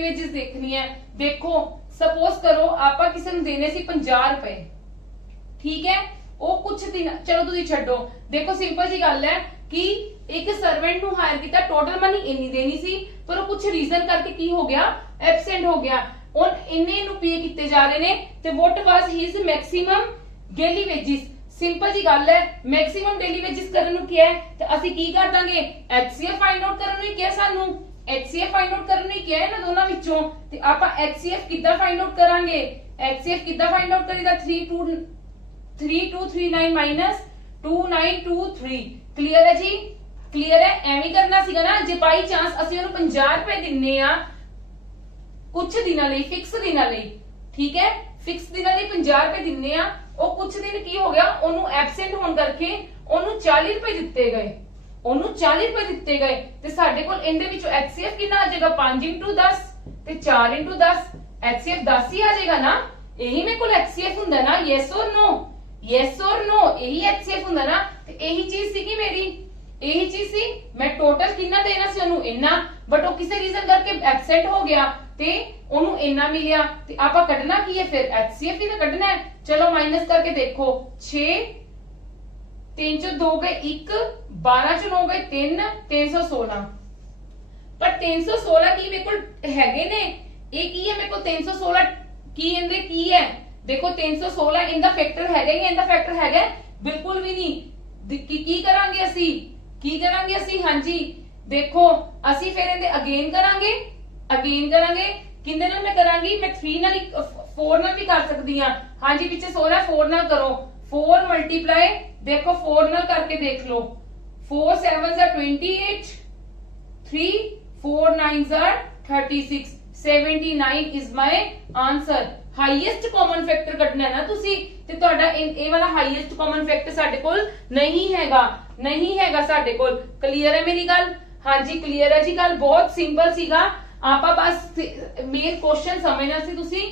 wages ਦੇਖਣੀ ਹੈ ਦੇਖੋ ਸਪੋਜ਼ ਕਰੋ ਆਪਾਂ ਕਿਸੇ ਨੂੰ ਦੇਣੇ ਸੀ 50 ਰੁਪਏ ਠੀਕ ਹੈ ਉਹ ਕੁਝ ਦਿਨ ਚਲੋ ਤੁਸੀਂ ਛੱਡੋ ਦੇਖੋ ਸਿੰਪਲ ਜੀ ਗੱਲ ਹੈ ਕਿ ਇੱਕ ਸਰਵੈਂਟ ਨੂੰ ਹਾਇਰ ਕੀਤਾ ਟੋਟਲ ਮਨੀ ਇੰਨੀ ਦੇਣੀ ਸੀ ਪਰ ਉਹ ਕੁਝ ਰੀਜ਼ਨ ਕਰਕੇ ਕੀ ਹੋ ਗਿਆ ਐਬਸੈਂਟ ਹੋ ਗਿਆ ਔਰ ਇੰਨੇ ਨੂੰ ਪੇ ਕੀਤੇ ਜਾ ਰਹੇ ਨੇ ਤੇ what was his maximum daily wages simple ਜੀ ਗੱਲ ਹੈ ਮੈਕਸਿਮਮ ਡੇਲੀ ਵੇਜਸ ਕਰਨ ਨੂੰ ਕੀ ਹੈ ਤੇ ਅਸੀਂ ਕੀ ਕਰ ਦਾਂਗੇ HCF ਫਾਈਂਡ ਆਊਟ ਕਰਨ ਨੂੰ ਹੀ ਕਿਹਾ ਸਾਨੂੰ HCF ਫਾਈਂਡ ਆਊਟ ਕਰਨ ਨੂੰ ਹੀ ਕਿਹਾ ਇਹਨਾਂ ਦੋਨਾਂ ਵਿੱਚੋਂ ਤੇ ਆਪਾਂ HCF ਕਿੱਦਾਂ ਫਾਈਂਡ ਆਊਟ ਕਰਾਂਗੇ HCF ਕਿੱਦਾਂ ਫਾਈਂਡ ਆਊਟ ਕਰੀਦਾ 3239 minus 2923 ਕਲੀਅਰ ਹੈ ਜੀ ਕਲੀਅਰ ਹੈ ਐਵੇਂ ਕਰਨਾ ਸੀਗਾ ਨਾ ਜੇ ਬਾਈ ਚਾਂਸ ਅਸੀਂ ਉਹਨੂੰ 50 ਰੁਪਏ ਦਿੰਨੇ ਆ ਕੁਝ ਦਿਨਾਂ ਲਈ ਫਿਕਸ ਦਿਨਾਂ ਲਈ ਠੀਕ ਹੈ ਫਿਕਸ ਦਿਨਾਂ ਲਈ 50 ਰੁਪਏ ਦਿੰਨੇ ਆ ਉਹ ਕੁਝ ਦਿਨ ਕੀ ਹੋ ਗਿਆ ਉਹਨੂੰ ਐਬਸੈਂਟ ਹੋਣ ਕਰਕੇ ਉਹਨੂੰ 40 ਰੁਪਏ ਦਿੱਤੇ ਗਏ ਤੇ ਸਾਡੇ ਕੋਲ ਇਹਦੇ ਵਿੱਚੋਂ HCF ਕਿੰਨਾ ਆ ਜਾਏਗਾ 5 into 10 ਤੇ 4 into 10 HCF 10 ਹੀ ਆ ਜਾਏਗਾ ਨਾ ਇਹੀ ਮੇਰੇ ਕੋਲ HCF ਹੁੰਦਾ ਨਾ yes or no ਇਹੀ HCF ਹੁੰਦਾ ਨਾ ਤੇ ਇਹੀ ਚੀਜ਼ ਸੀਗੀ ਮੇਰੀ ਇਹੀ ਚੀਜ਼ ਸੀ ਮੈਂ ਟੋਟਲ ਕਿੰਨਾ ਦੇਣਾ ਸੀ ਉਹਨੂੰ ਇੰਨਾ ਬਟ ਉਹ ਕਿਸੇ ਰੀਜ਼ਨ ਕਰਕੇ ਐਬਸੈਂਟ ਹੋ ਗਿਆ ਤੇ ਉਹਨੂੰ ਇੰਨਾ ਮਿਲਿਆ ਤੇ ਆਪਾਂ ਕੱਢਣਾ ਕੀ ਹੈ ਫਿਰ HCF ਹੀ ਤਾਂ ਕੱਢਣਾ ਹੈ ਚਲੋ ਮਾਈਨਸ ਕਰਕੇ ਦੇਖੋ 6 3 ਚ 2 ਗਏ 1 12 ਚ 9 ਗਏ 3 316 ਪਰ 316 ਕੀ ਮੇਰੇ ਕੋਲ ਹੈਗੇ ਨੇ ਇਹ ਕੀ ਹੈ ਮੇਰੇ ਕੋਲ 316 ਕੀ ਇਹਦੇ ਕੀ ਹੈ ਦੇਖੋ 316 ਇਹਦਾ ਫੈਕਟਰ ਹੈਗਾ ਹੀ ਇਹਦਾ ਫੈਕਟਰ ਹੈਗਾ ਬਿਲਕੁਲ ਵੀ ਨਹੀਂ ਕੀ ਕਰਾਂਗੇ ਅਸੀਂ ਹਾਂਜੀ ਦੇਖੋ ਅਸੀਂ ਫਿਰ ਇਹਦੇ ਅਗੇਨ ਕਰਾਂਗੇ ਕਿੰਨੇ ਨਾਲ ਮੈਂ ਕਰਾਂਗੀ ਮੈਂ 3 ਨਾਲ 4 ਨਾਲ ਵੀ ਕਰ ਸਕਦੀ ਹਾਂ ਹਾਂਜੀ ਪਿੱਛੇ 16 4 ਨਾਲ ਕਰੋ 4 ਮਲਟੀਪਲਾਈ ਦੇਖੋ 4 ਨਾਲ ਕਰਕੇ ਦੇਖ ਲਓ 4 7s are 28 3 4 9s are 36 79 is my answer highest common factor ਕੱਢਣਾ ਹੈ ਨਾ ਤੁਸੀਂ ਤੇ ਤੁਹਾਡਾ ਇਹ ਵਾਲਾ ਹਾਈਐਸਟ ਕਾਮਨ ਫੈਕਟਰ ਸਾਡੇ ਕੋਲ ਨਹੀਂ ਹੈਗਾ ਸਾਡੇ ਕੋਲ ਕਲੀਅਰ ਹੈ ਮੇਰੀ ਗੱਲ ਹਾਂਜੀ ਕਲੀਅਰ ਹੈ ਜੀ ਗੱਲ ਬਹੁਤ ਸਿੰਪਲ ਸੀਗਾ ਆਪਾਂ ਬਸ ਮੇਨ ਕੁਐਸਚਨ ਸਮਝਣਾ ਸੀ ਤੁਸੀਂ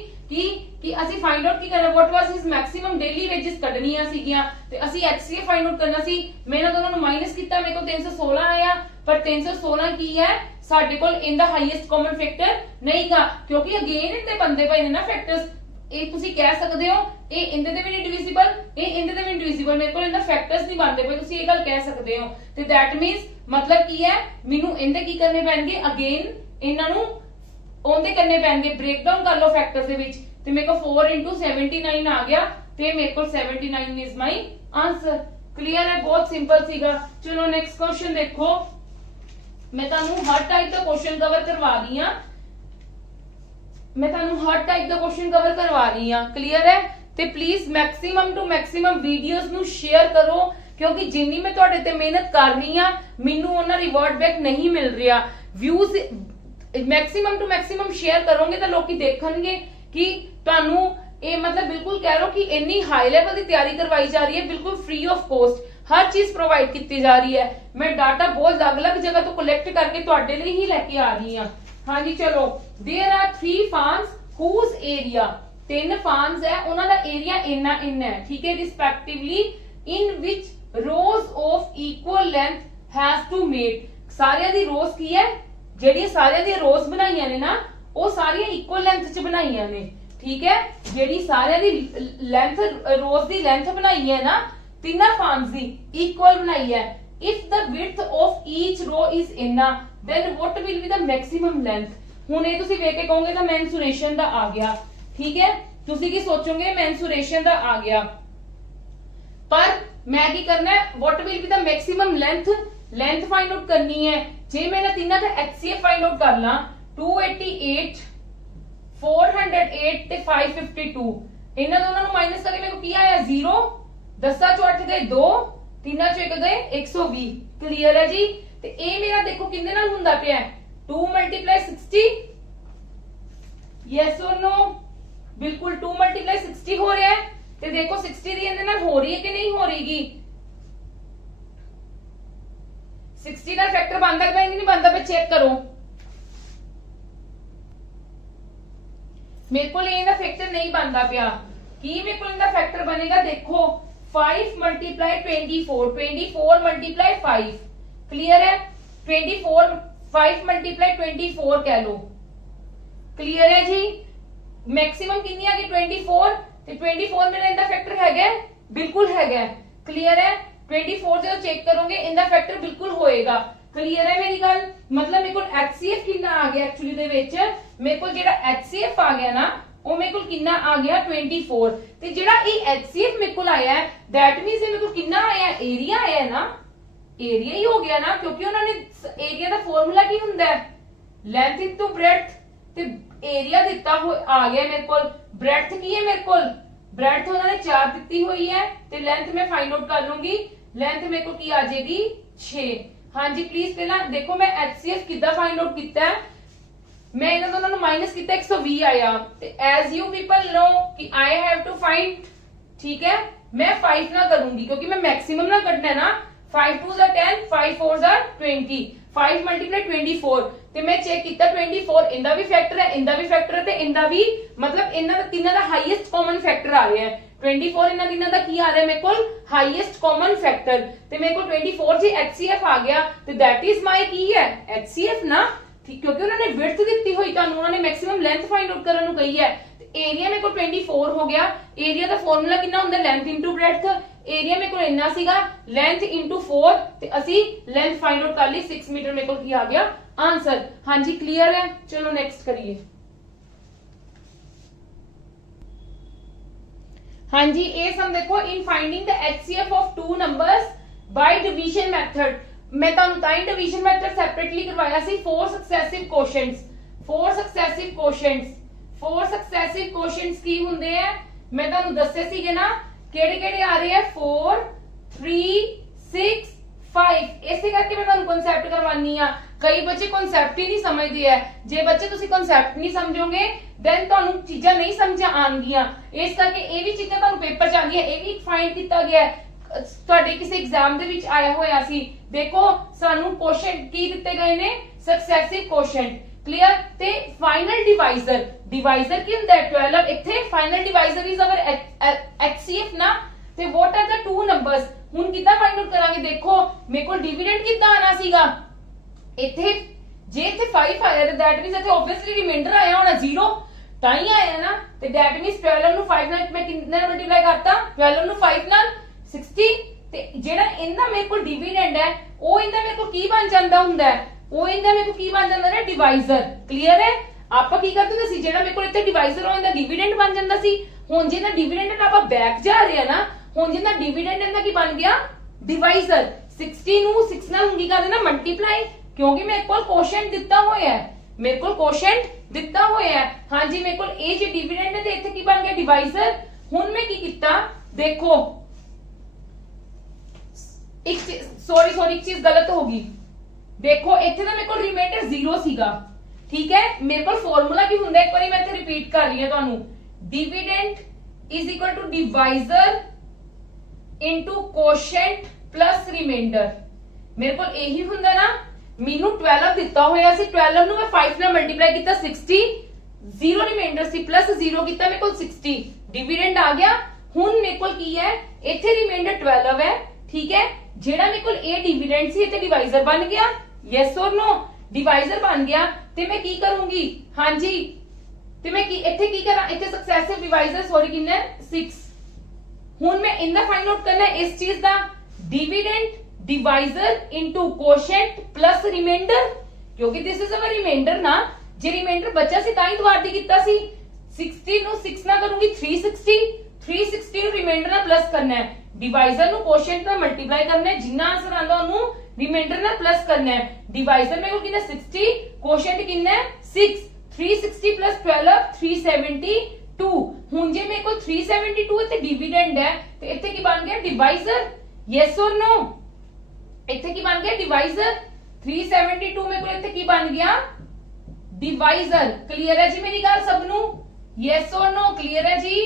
ਕਿ ਅਸੀਂ ਫਾਈਂਡ ਆਊਟ ਕੀ ਕਰਨਾ ਵਾਟ ਵਾਸ ਹਿਸ ਮੈਕਸਿਮਮ ਡੇਲੀ ਵੇਜਸ ਕੱਢਣੀਆਂ ਸੀਗੀਆਂ ਤੇ ਅਸੀਂ HCF ਫਾਈਂਡ ਆਊਟ ਕਰਨਾ ਸੀ ਮੈਂ ਇਹਨਾਂ ਦੋਨਾਂ ਨੂੰ ਮਾਈਨਸ ਕੀਤਾ ਮੇਰੇ ਕੋਲ 316 ਆਇਆ ਪਰ 316 ਕੀ ਹੈ ਸਾਡੇ ਕੋਲ ਇਹਦਾ ਹਾਈਐਸਟ ਕਾਮਨ ਫੈਕਟਰ ਨਹੀਂਗਾ ਕਿਉਂਕਿ ਅਗੇਨ ਇਹਦੇ ਬੰਦੇ ਪਏ ਨੇ ਨਾ ਫੈਕਟਰਸ ਇਹ ਤੁਸੀਂ ਕਹਿ ਸਕਦੇ ਹੋ ਇਹ ਇਹਦੇ ਤੇ ਵੀ ਨਹੀਂ ਡਿਵੀਜ਼ੀਬਲ ਇਹ ਇਹਦੇ ਤੇ ਵੀ ਨਹੀਂ ਡਿਵੀਜ਼ੀਬਲ ਮੇਰੇ ਕੋਲ ਇਹਦਾ ਫੈਕਟਰਸ ਨਹੀਂ ਬਣਦੇ ਪਏ ਤੁਸੀਂ ਇਹ ਗੱਲ ਕਹਿ ਸਕਦੇ ਹੋ ਤੇ ਦੈਟ ਮੀਨਸ ਮਤਲਬ ਕੀ ਹੈ ਮੈਨੂੰ ਇਹਦੇ ਕੀ ਕਰਨੇ ਪੈਣਗੇ ਅਗੇਨ ਇਹਨਾਂ ਨੂੰ ਉਹਦੇ ਕਰਨੇ ਪੈਣਗੇ ਬ੍ਰੇਕ ਡਾਊਨ ਕਰ ਲਓ ਫੈਕਟਰਸ ਦੇ ਵਿੱਚ ਤੇ ਮੇਰੇ ਕੋਲ 4 into 79 ਆ ਗਿਆ ਤੇ ਮੇਰੇ ਕੋਲ 79 ਇਜ਼ ਮਾਈ ਆਨਸਰ ਕਲੀਅਰ ਹੈ ਬਹੁਤ ਸਿੰਪਲ ਸੀਗਾ ਚਲੋ ਨੈਕਸਟ ਕੁਐਸਚਨ ਦੇਖੋ ਮੈਂ ਤੁਹਾਨੂੰ ਹਰ ਟਾਈਪ ਦਾ ਕੁਐਸਚਨ ਕਵਰ ਕਰਵਾ ਰਹੀ ਹਾਂ ਕਲੀਅਰ ਹੈ ਤੇ please maximum to maximum videos ਨੂੰ ਸ਼ੇਅਰ ਕਰੋ ਕਿਉਂਕਿ ਜਿੰਨੀ ਮੈਂ ਤੁਹਾਡੇ ਤੇ ਮਿਹਨਤ ਕਰ ਰਹੀ ਹਾਂ ਮੈਨੂੰ ਉਹਨਾਂ ਰਿਵਾਰਡ ਬੈਕ ਨਹੀਂ ਮਿਲ ਰਿਹਾ views maximum to maximum share ਕਰੋਗੇ ਤਾਂ ਲੋਕੀ ਦੇਖਣਗੇ ਕਿ ਤੁਹਾਨੂੰ ਇਹ ਮਤਲਬ ਬਿਲਕੁਲ ਕਹਿ ਲਓ ਕਿ ਇੰਨੀ ਹਾਈ ਲੈਵਲ ਦੀ ਤਿਆਰੀ ਕਰਵਾਈ ਜਾ ਰਹੀ ਹੈ ਬਿਲਕੁਲ ਫ੍ਰੀ ਆਫ ਕੋਸਟ ਹਰ ਚੀਜ਼ ਪ੍ਰੋਵਾਈਡ ਕੀਤੀ ਜਾ ਰਹੀ ਹੈ ਮੈਂ ਡਾਟਾ ਬਹੁਤ ਅਲੱਗ-ਅਲੱਗ ਜਗ੍ਹਾ ਤੋਂ ਕਲੈਕਟ ਕਰਕੇ ਤੁਹਾਡੇ ਲਈ ਹੀ ਲੈ ਕੇ ਆ ਰਹੀ ਹਾਂ ਹਾਂਜੀ ਚਲੋ there are 3 farms whose area तीन फार्म्स है उन्हां दा एरिया इन्ना इन्ना है, ठीक है, respectively in which rows of equal length has to met. सारियां दी रोज की है, जेडी सारियां दी रोज बनाईयां ने ना वो सारियां इक्वल लेंथ च बनाईयां ने, ठीक है, जेडी सारियां the length rose the length बनाई है ना तीना फार्म्स दी इक्वल बनाई है। If the width of each row is इन्ना then what will be the maximum length. हुण ये तुसी वेख के कहोगे दा मेंसुरेशन दा आ गया, ठीक है, तुसी की सोचोगे मेंसुरेशन दा आ गया, पर मैं की करना है what will be the maximum length, length find out करनी है। जे मैं ना तीना दा एचसीएफ फाइंड आउट कर ला 288 408 ते 552 इन्हां दोनों नु माइनस करके मेरे को की आया 0, 10 चो 8 गए 2, 3 चो 1 गए 120। क्लियर है जी। ते ए मेरा देखो किंदे नाल हुंदा पिया 2 × 60, यस और नो, बिल्कुल 2 × 60 हो रहा है। ते देखो 60 दी इहदे नाल हो रही है कि नहीं हो रहीगी, 60 नाल फैक्टर बनदा कि नहीं बनदा पे चेक करो। मेरे को इहदा फैक्टर नहीं बनदा पिया, की मेरे को इहदा फैक्टर बनेगा, देखो 5 × 24 24 × 5, क्लियर है, 24 5 × 24 कह लो, क्लियर है जी। मैक्सिमम कितनी आ गई 24 ते 24 मेरा इनका फैक्टर है, बिल्कुल है, क्लियर है। 24 जो चेक करोगे इनका फैक्टर बिल्कुल होएगा, क्लियर है मेरी गल। मतलब मेरे को एचसीएफ कितना आ गया एक्चुअली दे विच, मेरे को जेड़ा एचसीएफ आ गया ना वो मेरे को कितना आ गया 24 ते जेड़ा ये एचसीएफ मेरे को आया है दैट मींस मेरे को कितना आया, एरिया आया है ना, एरिया ही हो गया ना, क्योंकि उन्होंने एरिया का फॉर्मूला की हुंदा है लेंथ इनटू ब्रेड्थ, ते एरिया दिता हो आ गया मेरे को, ब्रेड्थ की है मेरे को, ब्रेड्थ उन्होंने 4 दी हुई है, ते लेंथ मैं फाइंड आउट कर लूंगी, लेंथ मेरे को की आ जाएगी 6। हाँ जी प्लीज पहला देखो मैं एचसीएफ किदा फाइंड आउट किया है, मैं इन्हां दोनों माइनस किया 120 आया, एज यू पीपल नो कि आई हैव टू फाइंड, ठीक है, मैं 5 ना करूंगी क्योंकि मैं मैक्सिमम ना कटना है ना, 5 2 10 5 4 20, 5 × 24 ते मैं चेक किया 24 इंदा भी फैक्टर है, इंदा भी फैक्टर है, ते इंदा भी, मतलब इन्हां दा तीनों दा हाईएस्ट कॉमन फैक्टर आ रहा है 24, इन्हां तीनों दा की आ रहा है मेरे को हाईएस्ट कॉमन फैक्टर, ते मेरे को 24 जी एचसीएफ आ गया, ते दैट इज माय की है एचसीएफ ना, ठीक, क्योंकि उन्होंने विड्थ दी हुई तानू, उन्होंने मैक्सिमम लेंथ फाइंड आउट करने को कही है। एरिया मेरे को 24 हो गया, एरिया का फॉर्मूला कितना हुंदा लेंथ इनटू ब्रेड्थ, एरिया मेरे को इन्ना सीगा लेंथ इनटू 4 ते असी लेंथ फाइंड आउट कर ली 6 मीटर, मेरे को की आ गया आंसर। हाँ जी क्लियर है, चलो नेक्स्ट करिए। हाँ जी ये सम देखो, in finding the HCF of two numbers by division method, मैं तानू ताई डिवीजन मेथड सेपरेटली करवाया सी, 4 successive questions, 4 successive questions, 4 successive questions की हुंदे हैं, मैं तानू दस्से सीगे ना केड़े केड़े आ रहे हैं 4 3 6 5, ऐसे करके मैं तानू कांसेप्ट करवानी आ। कई बच्चे कांसेप्ट ही नहीं समझते है, जे बच्चे तुसी कांसेप्ट नहीं समझोगे देन तानू चीजां नहीं समझ आउणगियां, इस करके ये भी चीजां तानू पेपर च आंदियां, ये भी फाइंड किया गया है ਤੁਹਾਡੇ ਕਿਸੇ एग्जाम ਦੇ ਵਿੱਚ ਆਇਆ ਹੋਇਆ ਸੀ। देखो ਸਾਨੂੰ क्वेश्चन की ਦਿੱਤੇ ਗਏ ਨੇ सक्सेसिव क्वेश्चन, क्लियर, ਤੇ फाइनल डिवाइजर, डिवाइजर ਕੀ ਹੁੰਦਾ ਹੈ 12, ਇੱਥੇ final divisor is our HCF ना, ਤੇ what are the two numbers, ਹੁਣ ਕਿੱਦਾਂ फाइंड आउट ਕਰਾਂਗੇ, ਦੇਖੋ ਮੇਰੇ ਕੋਲ डिविडेंड ਕਿੱਦਾਂ ਆਣਾ ਸੀਗਾ, ਇੱਥੇ ਜੇ ਇੱਥੇ 5 ਆਇਆ ਤੇ दैट मींस ਇੱਥੇ ਆਬਵੀਅਸਲੀ ਰਿਮਾਈਂਡਰ ਆਇਆ ਹੋਣਾ 0 ਤਾਂ ਹੀ ਆਇਆ ਨਾ, ਤੇ दैट मींस 12 ਨੂੰ 5 ਨਾਲ ਮੈਂ ਕਿੰਨੇ ਨਾਲ ਮਲਟੀਪਲਾਈ ਕਰਤਾ, 12 ਨੂੰ 5 ਨਾਲ 60, ਤੇ ਜਿਹੜਾ ਇਹਦਾ ਮੇਰੇ ਕੋਲ डिविडेंड ਹੈ ਉਹ ਇਹਦਾ ਮੇਰੇ ਕੋਲ ਕੀ ਬਣ ਜਾਂਦਾ ਹੁੰਦਾ ਹੈ, ਉਹ ਇਹਦਾ ਮੇਰੇ ਕੋਲ ਕੀ ਬਣ ਜਾਂਦਾ ਹੈ डिवाइजर, क्लियर है। ਆਪਾਂ ਕੀ ਕਰਦੇ ਹੁੰਦੇ ਸੀ, ਜਿਹੜਾ ਮੇਰੇ ਕੋਲ ਇੱਥੇ डिवाइजर ਹੋ ਜਾਂਦਾ डिविडेंड ਬਣ ਜਾਂਦਾ ਸੀ, ਹੁਣ ਜਿਹਦਾ डिविडेंड ਆਪਾਂ ਬੈਕ ਜਾ ਰਹੇ ਆ ਨਾ, ਹੁਣ ਜਿਹਦਾ डिविडेंड ਇਹਦਾ ਕੀ ਬਣ ਗਿਆ डिवाइजर, 60 ਨੂੰ 6 ਨਾਲ ਹੁੰਗੀ ਕਰ ਦੇਣਾ ਮਲਟੀਪਲਾਈ, क्योंकि मेरे को क्वेश्चन दिता होया है, मेरे को क्वेश्चन दिता होया है। हाँ जी मेरे को ए जो डिविडेंड है ते इत्थे की बन गया डिवाइजर, हुन मैं की कीता देखो एक सॉरी एक चीज गलत होगी, देखो इत्थे ना मेरे को रिमाइंडर 0 सीगा, ठीक है, मेरे को फार्मूला की हुंदा, एक बारी मैं इत्थे रिपीट कर रही हूं तुहानू, dividend is equal to divisor into quotient plus remainder, मेरे को यही हुंदा ना, ਮੈਨੂੰ 12 ਦਿੱਤਾ ਹੋਇਆ ਸੀ, 12 ਨੂੰ ਮੈਂ 5 ਨਾਲ ਮਲਟੀਪਲਾਈ ਕੀਤਾ 60, 0 रिमाइंडर सी प्लस 0 किया मेरे को 60 डिविडेंड आ गया। हुन मेरे को की है इथे रिमाइंडर 12 है, ठीक है। जेड़ा मेरे को ए डिविडेंड सी इथे डिवाइजर बन गया, यस और नो, डिवाइजर बन गया। ते मैं की करूंगी, हाँ जी, ते मैं की इथे की करा, इथे सक्सेसिव डिवाइजर सॉरी किन्ने 6। हुन मैं इंदा फाइंड आउट करना है इस चीज दा, dividend divisor into quotient plus remainder, क्योंकि दिस इज अवर रिमाइंडर ना। जे रिमाइंडर बचा सी ताई द्वार दी कीता सी, 60 नु 6 ना करूंगी 360 नु रिमाइंडर ना प्लस करना है, डिवाइजर नु कोशेंट ना मल्टीप्लाई करना है, जिन्ना आंसर आंदा ओनु रिमाइंडर ना प्लस करना है। डिवाइजर मेरे को कितना 60, कोशेंट कितना है 6, 360 प्लस 12 372। हुन जे मेरे को 372 इथे डिविडेंड है तो इथे की बन गया डिवाइजर, यस और नो, इथे की बन गया डिवाइजर। 372 मेरे को इथे की बन गया डिवाइजर। क्लियर है जी मेरी गल सबनू, यस और नो, क्लियर है जी।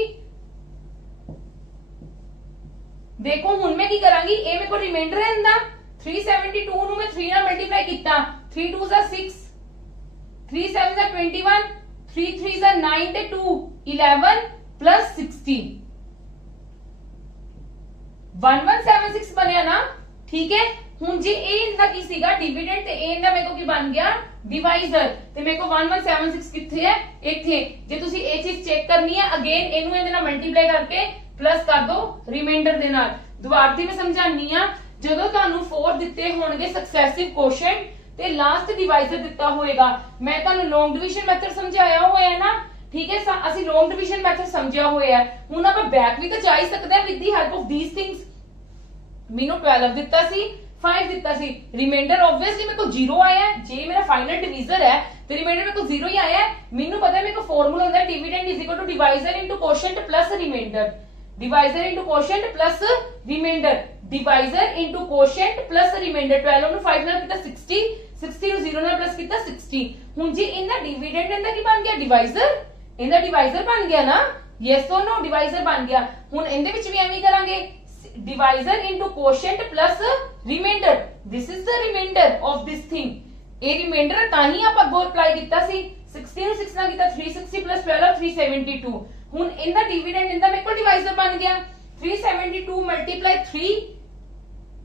देखो हुन मैं की करांगी, ए मेरे को रिमाइंडर है इंदा 372 नु मैं 3 नाल मल्टीप्लाई किया, 3 2 जा 6, 3 7 जा 21, 3 3 जा 9 ते 2 11 प्लस 60 1176 बनया ना, ठीक है। हुन जी ए इंदा की सीगा डिविडेंड ते ए इंदा मेरे को की बन गया डिवाइजर, ते मेरे को 1176 किथे है इथे। जे तुसी ए चीज चेक करनी है अगेन इनु इहदे नाल मल्टीप्लाई करके प्लस कर दो रिमाइंडर दे नाल। दुबारा मैं समझानी आ, ਜਦੋਂ ਤੁਹਾਨੂੰ 4 ਦਿੱਤੇ ਹੋਣਗੇ ਸਕਸੈਸਿਵ ਕੋਸ਼ੈਂਟ ਤੇ ਲਾਸਟ ਡਿਵਾਈਜ਼ਰ ਦਿੱਤਾ ਹੋਏਗਾ, ਮੈਂ ਤੁਹਾਨੂੰ ਲੌਂਗ ਡਿਵੀਜ਼ਨ ਮੈਥਡ ਸਮਝਾਇਆ ਹੋਇਆ ਹੈ ਨਾ, ਠੀਕ ਹੈ। ਅਸੀਂ ਲੌਂਗ ਡਿਵੀਜ਼ਨ ਮੈਥਡ ਸਮਝਿਆ ਹੋਇਆ ਹੈ। ਹੁਣ ਆਪਾਂ ਬੈਕ ਵੀ ਤਾਂ ਜਾ ਹੀ ਸਕਦੇ ਹਾਂ with the help of these things. ਮੈਨੂੰ 12 ਦਿੱਤਾ ਸੀ, 5 ਦਿੱਤਾ ਸੀ, ਰਿਮਾਈਂਡਰ ਆਬਵੀਅਸਲੀ ਮੇਰੇ ਕੋਲ 0 ਆਇਆ ਹੈ। ਜੇ ਮੇਰਾ ਫਾਈਨਲ ਡਿਵੀਜ਼ਰ ਹੈ ਤੇ ਰਿਮਾਈਂਡਰ ਮੇਰੇ ਕੋਲ 0 ਹੀ ਆਇਆ ਹੈ। ਮੈਨੂੰ ਪਤਾ ਹੈ ਮੇਰੇ ਕੋਲ ਫਾਰਮੂਲਾ ਹੁੰਦਾ ਹੈ dividend is equal to divisor into quotient plus remainder, divisor into quotient plus remainder, divisor into quotient plus remainder. 12 ਨੂੰ 5 ਨਾਲ ਕੀਤਾ 60, 60 ਨੂੰ 0 ਨਾਲ ਪਲੱਸ ਕੀਤਾ 60। ਹੁਣ ਜੀ ਇਹਦਾ ਡਿविडेंड ਇਹਦਾ ਕੀ ਬਣ ਗਿਆ डिवाइजर, ਇਹਦਾ डिवाइजर ਬਣ ਗਿਆ ਨਾ, ਯੈਸ অর ਨੋ, डिवाइजर ਬਣ ਗਿਆ। ਹੁਣ ਇਹਦੇ ਵਿੱਚ ਵੀ ਐਵੇਂ ਕਰਾਂਗੇ divisor into quotient plus remainder, this is the remainder of this thing. ਇਹ रिमाइंडर ਤਾਂ ਹੀ ਆਪਾਂ ਅੱਗੋਂ ਅਪਲਾਈ ਕੀਤਾ ਸੀ, 60 ਨੂੰ 6 ਨਾਲ ਕੀਤਾ 360 प्लस 12 372। ਹੁਣ ਇਹਦਾ डिविडेंड ਇਹਦਾ ਮੇਰੇ ਕੋਲ डिवाइजर ਬਣ ਗਿਆ 372 मल्टीप्लाई 3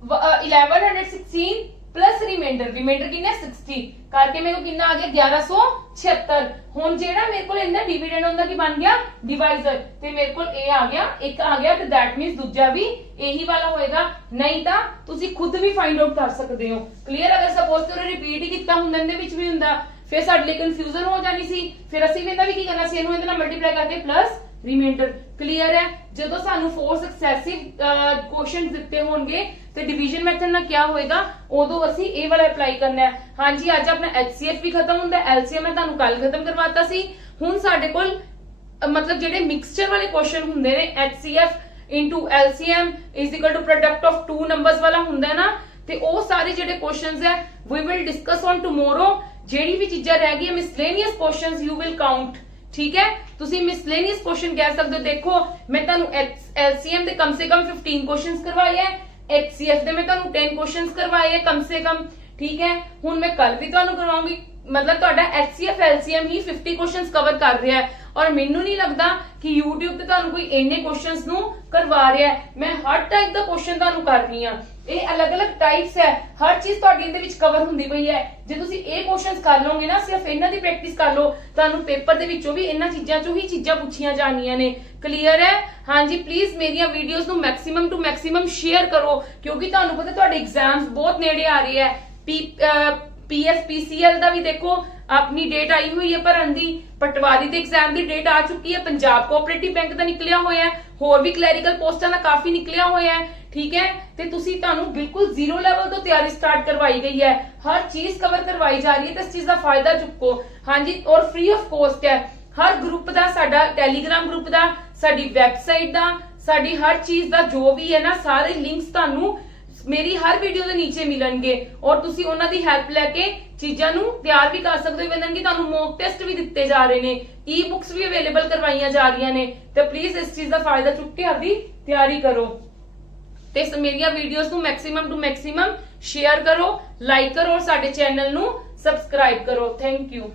1116 प्लस रिमाइंडर, रिमाइंडर कितना 60 करके मेरे को कितना आ गया 1176। हुन जेड़ा मेरे को इंदा डिविडेंड होंदा की बन गया डिवाइजर, ते मेरे को ए आ गया, एक आ गया, ते दैट मींस दूजा भी यही वाला होएगा। नहीं ता तुसी खुद भी फाइंड आउट कर सकते हो। क्लियर, अगर सपोज करो रिपीट ही कितना हुंदा इंदे विच भी हुंदा फिर साडे लिए कंफ्यूजन हो जानी सी, फिर ਅਸੀਂ ਵੀ ਇਹਦਾ ਵੀ ਕੀ ਕਰਨਾ ਸੀ, ਇਹਨੂੰ ਇਹਦੇ ਨਾਲ ਮਲਟੀਪਲਾਈ ਕਰਕੇ प्लस रिमाइंडर। क्लियर है, ਜਦੋਂ ਸਾਨੂੰ 4 ਸਕਸੈਸਿਵ ਕੁਐਸਚਨਸ ਦਿੱਤੇ ਹੋਣਗੇ ਤੇ ਡਿਵੀਜ਼ਨ ਮੈਥਡ ਨਾਲ ਕੀ ਹੋਏਗਾ, ਉਦੋਂ ਅਸੀਂ ਇਹ ਵਾਲਾ ਅਪਲਾਈ ਕਰਨਾ ਹੈ। ਹਾਂਜੀ, ਅੱਜ ਆਪਣਾ HCF ਵੀ ਖਤਮ ਹੁੰਦਾ, LCM ਮੈਂ ਤੁਹਾਨੂੰ ਕੱਲ ਖਤਮ ਕਰਵਾਤਾ ਸੀ। ਹੁਣ ਸਾਡੇ ਕੋਲ ਮਤਲਬ ਜਿਹੜੇ ਮਿਕਸਚਰ ਵਾਲੇ ਕੁਐਸਚਨ ਹੁੰਦੇ ਨੇ HCF into LCM is equal to product of two numbers ਵਾਲਾ ਹੁੰਦਾ ਨਾ, ਤੇ ਉਹ ਸਾਰੇ ਜਿਹੜੇ ਕੁਐਸਚਨਸ ਹੈ we will discuss on tomorrow। ਜਿਹੜੀ ਵੀ ਚੀਜ਼ਾਂ ਰਹਿ ਗਈਆਂ miscellaneous questions you will count, ठीक है। तुसी मिसलेनियस क्वेश्चन कह सकते हो। देखो मैं तानू LCM दे कम से कम 15 क्वेश्चंस करवाए हैं, HCF दे मैं तानू 10 क्वेश्चंस करवाए हैं कम से कम, ठीक है। हुन मैं कल भी तानू करवाऊंगी, मतलब तुहाडा HCF LCM ही 50 क्वेश्चंस कवर कर रहा है, और मैनू नहीं लगता कि YouTube ते तानू कोई इन्ने क्वेश्चंस नू करवा रहा है। मैं हर टाइप दा क्वेश्चन तानू कर रही हां, ਇਹ ਅਲੱਗ-ਅਲੱਗ ਟਾਈਪਸ ਹੈ, ਹਰ ਚੀਜ਼ ਤੁਹਾਡੀ ਇਹਦੇ ਵਿੱਚ ਕਵਰ ਹੁੰਦੀ ਪਈ ਹੈ। ਜੇ ਤੁਸੀਂ ਇਹ ਕੁਐਸਚਨਸ ਕਰ ਲਓਗੇ ਨਾ, ਸਿਰਫ ਇਹਨਾਂ ਦੀ ਪ੍ਰੈਕਟਿਸ ਕਰ ਲਓ, ਤੁਹਾਨੂੰ ਪੇਪਰ ਦੇ ਵਿੱਚੋਂ ਵੀ ਇਹਨਾਂ ਚੀਜ਼ਾਂ ਚੋਂ ਹੀ ਚੀਜ਼ਾਂ ਪੁੱਛੀਆਂ ਜਾਣੀਆਂ ਨੇ। ਕਲੀਅਰ ਹੈ? ਹਾਂਜੀ, ਪਲੀਜ਼ ਮੇਰੀਆਂ ਵੀਡੀਓਜ਼ ਨੂੰ ਮੈਕਸਿਮਮ ਟੂ ਮੈਕਸਿਮਮ ਸ਼ੇਅਰ ਕਰੋ, ਕਿਉਂਕਿ ਤੁਹਾਨੂੰ ਪਤਾ ਤੁਹਾਡੇ ਐਗਜ਼ਾਮਸ ਬਹੁਤ ਨੇੜੇ ਆ ਰਹੇ ਹੈ। PSPCL ਦਾ ਵੀ ਦੇਖੋ अपनी डेट आई हुई है भरन दी, पटवारी दे एग्जाम दी डेट आ चुकी है, पंजाब कोऑपरेटिव बैंक दा निकलिया होया है, होर भी क्लैरिकल पोस्टां दा काफी निकलिया होया है, ठीक है। ते तुसी तानू बिल्कुल जीरो लेवल तो तैयारी स्टार्ट करवाई गई है, हर चीज कवर करवाई जा रही है, ते इस चीज दा फायदा चुको। हाँ जी, और फ्री ऑफ कॉस्ट है। हर ग्रुप दा, साडा टेलीग्राम ग्रुप दा, साडी वैबसाइट दा, साडी हर चीज दा जो भी है ना, सारे लिंक्स तानू मेरी हर वीडियो के नीचे मिलणगे, और तुसी उन्हां दी हेल्प लेके चीजां नू तैयार भी कर सकते हो। कि तुहानू मॉक टेस्ट भी दिते जा रहे ने, ई बुक्स भी अवेलेबल करवाइयां जा रही ने, तो प्लीज इस चीज का फायदा चुक के आपकी तैयारी करो। ते मेरिया वीडियोस नू मैक्सिमम टू मैक्सिमम शेयर करो, लाइक करो, और साडे चैनल नू सबसक्राइब करो। Thank you.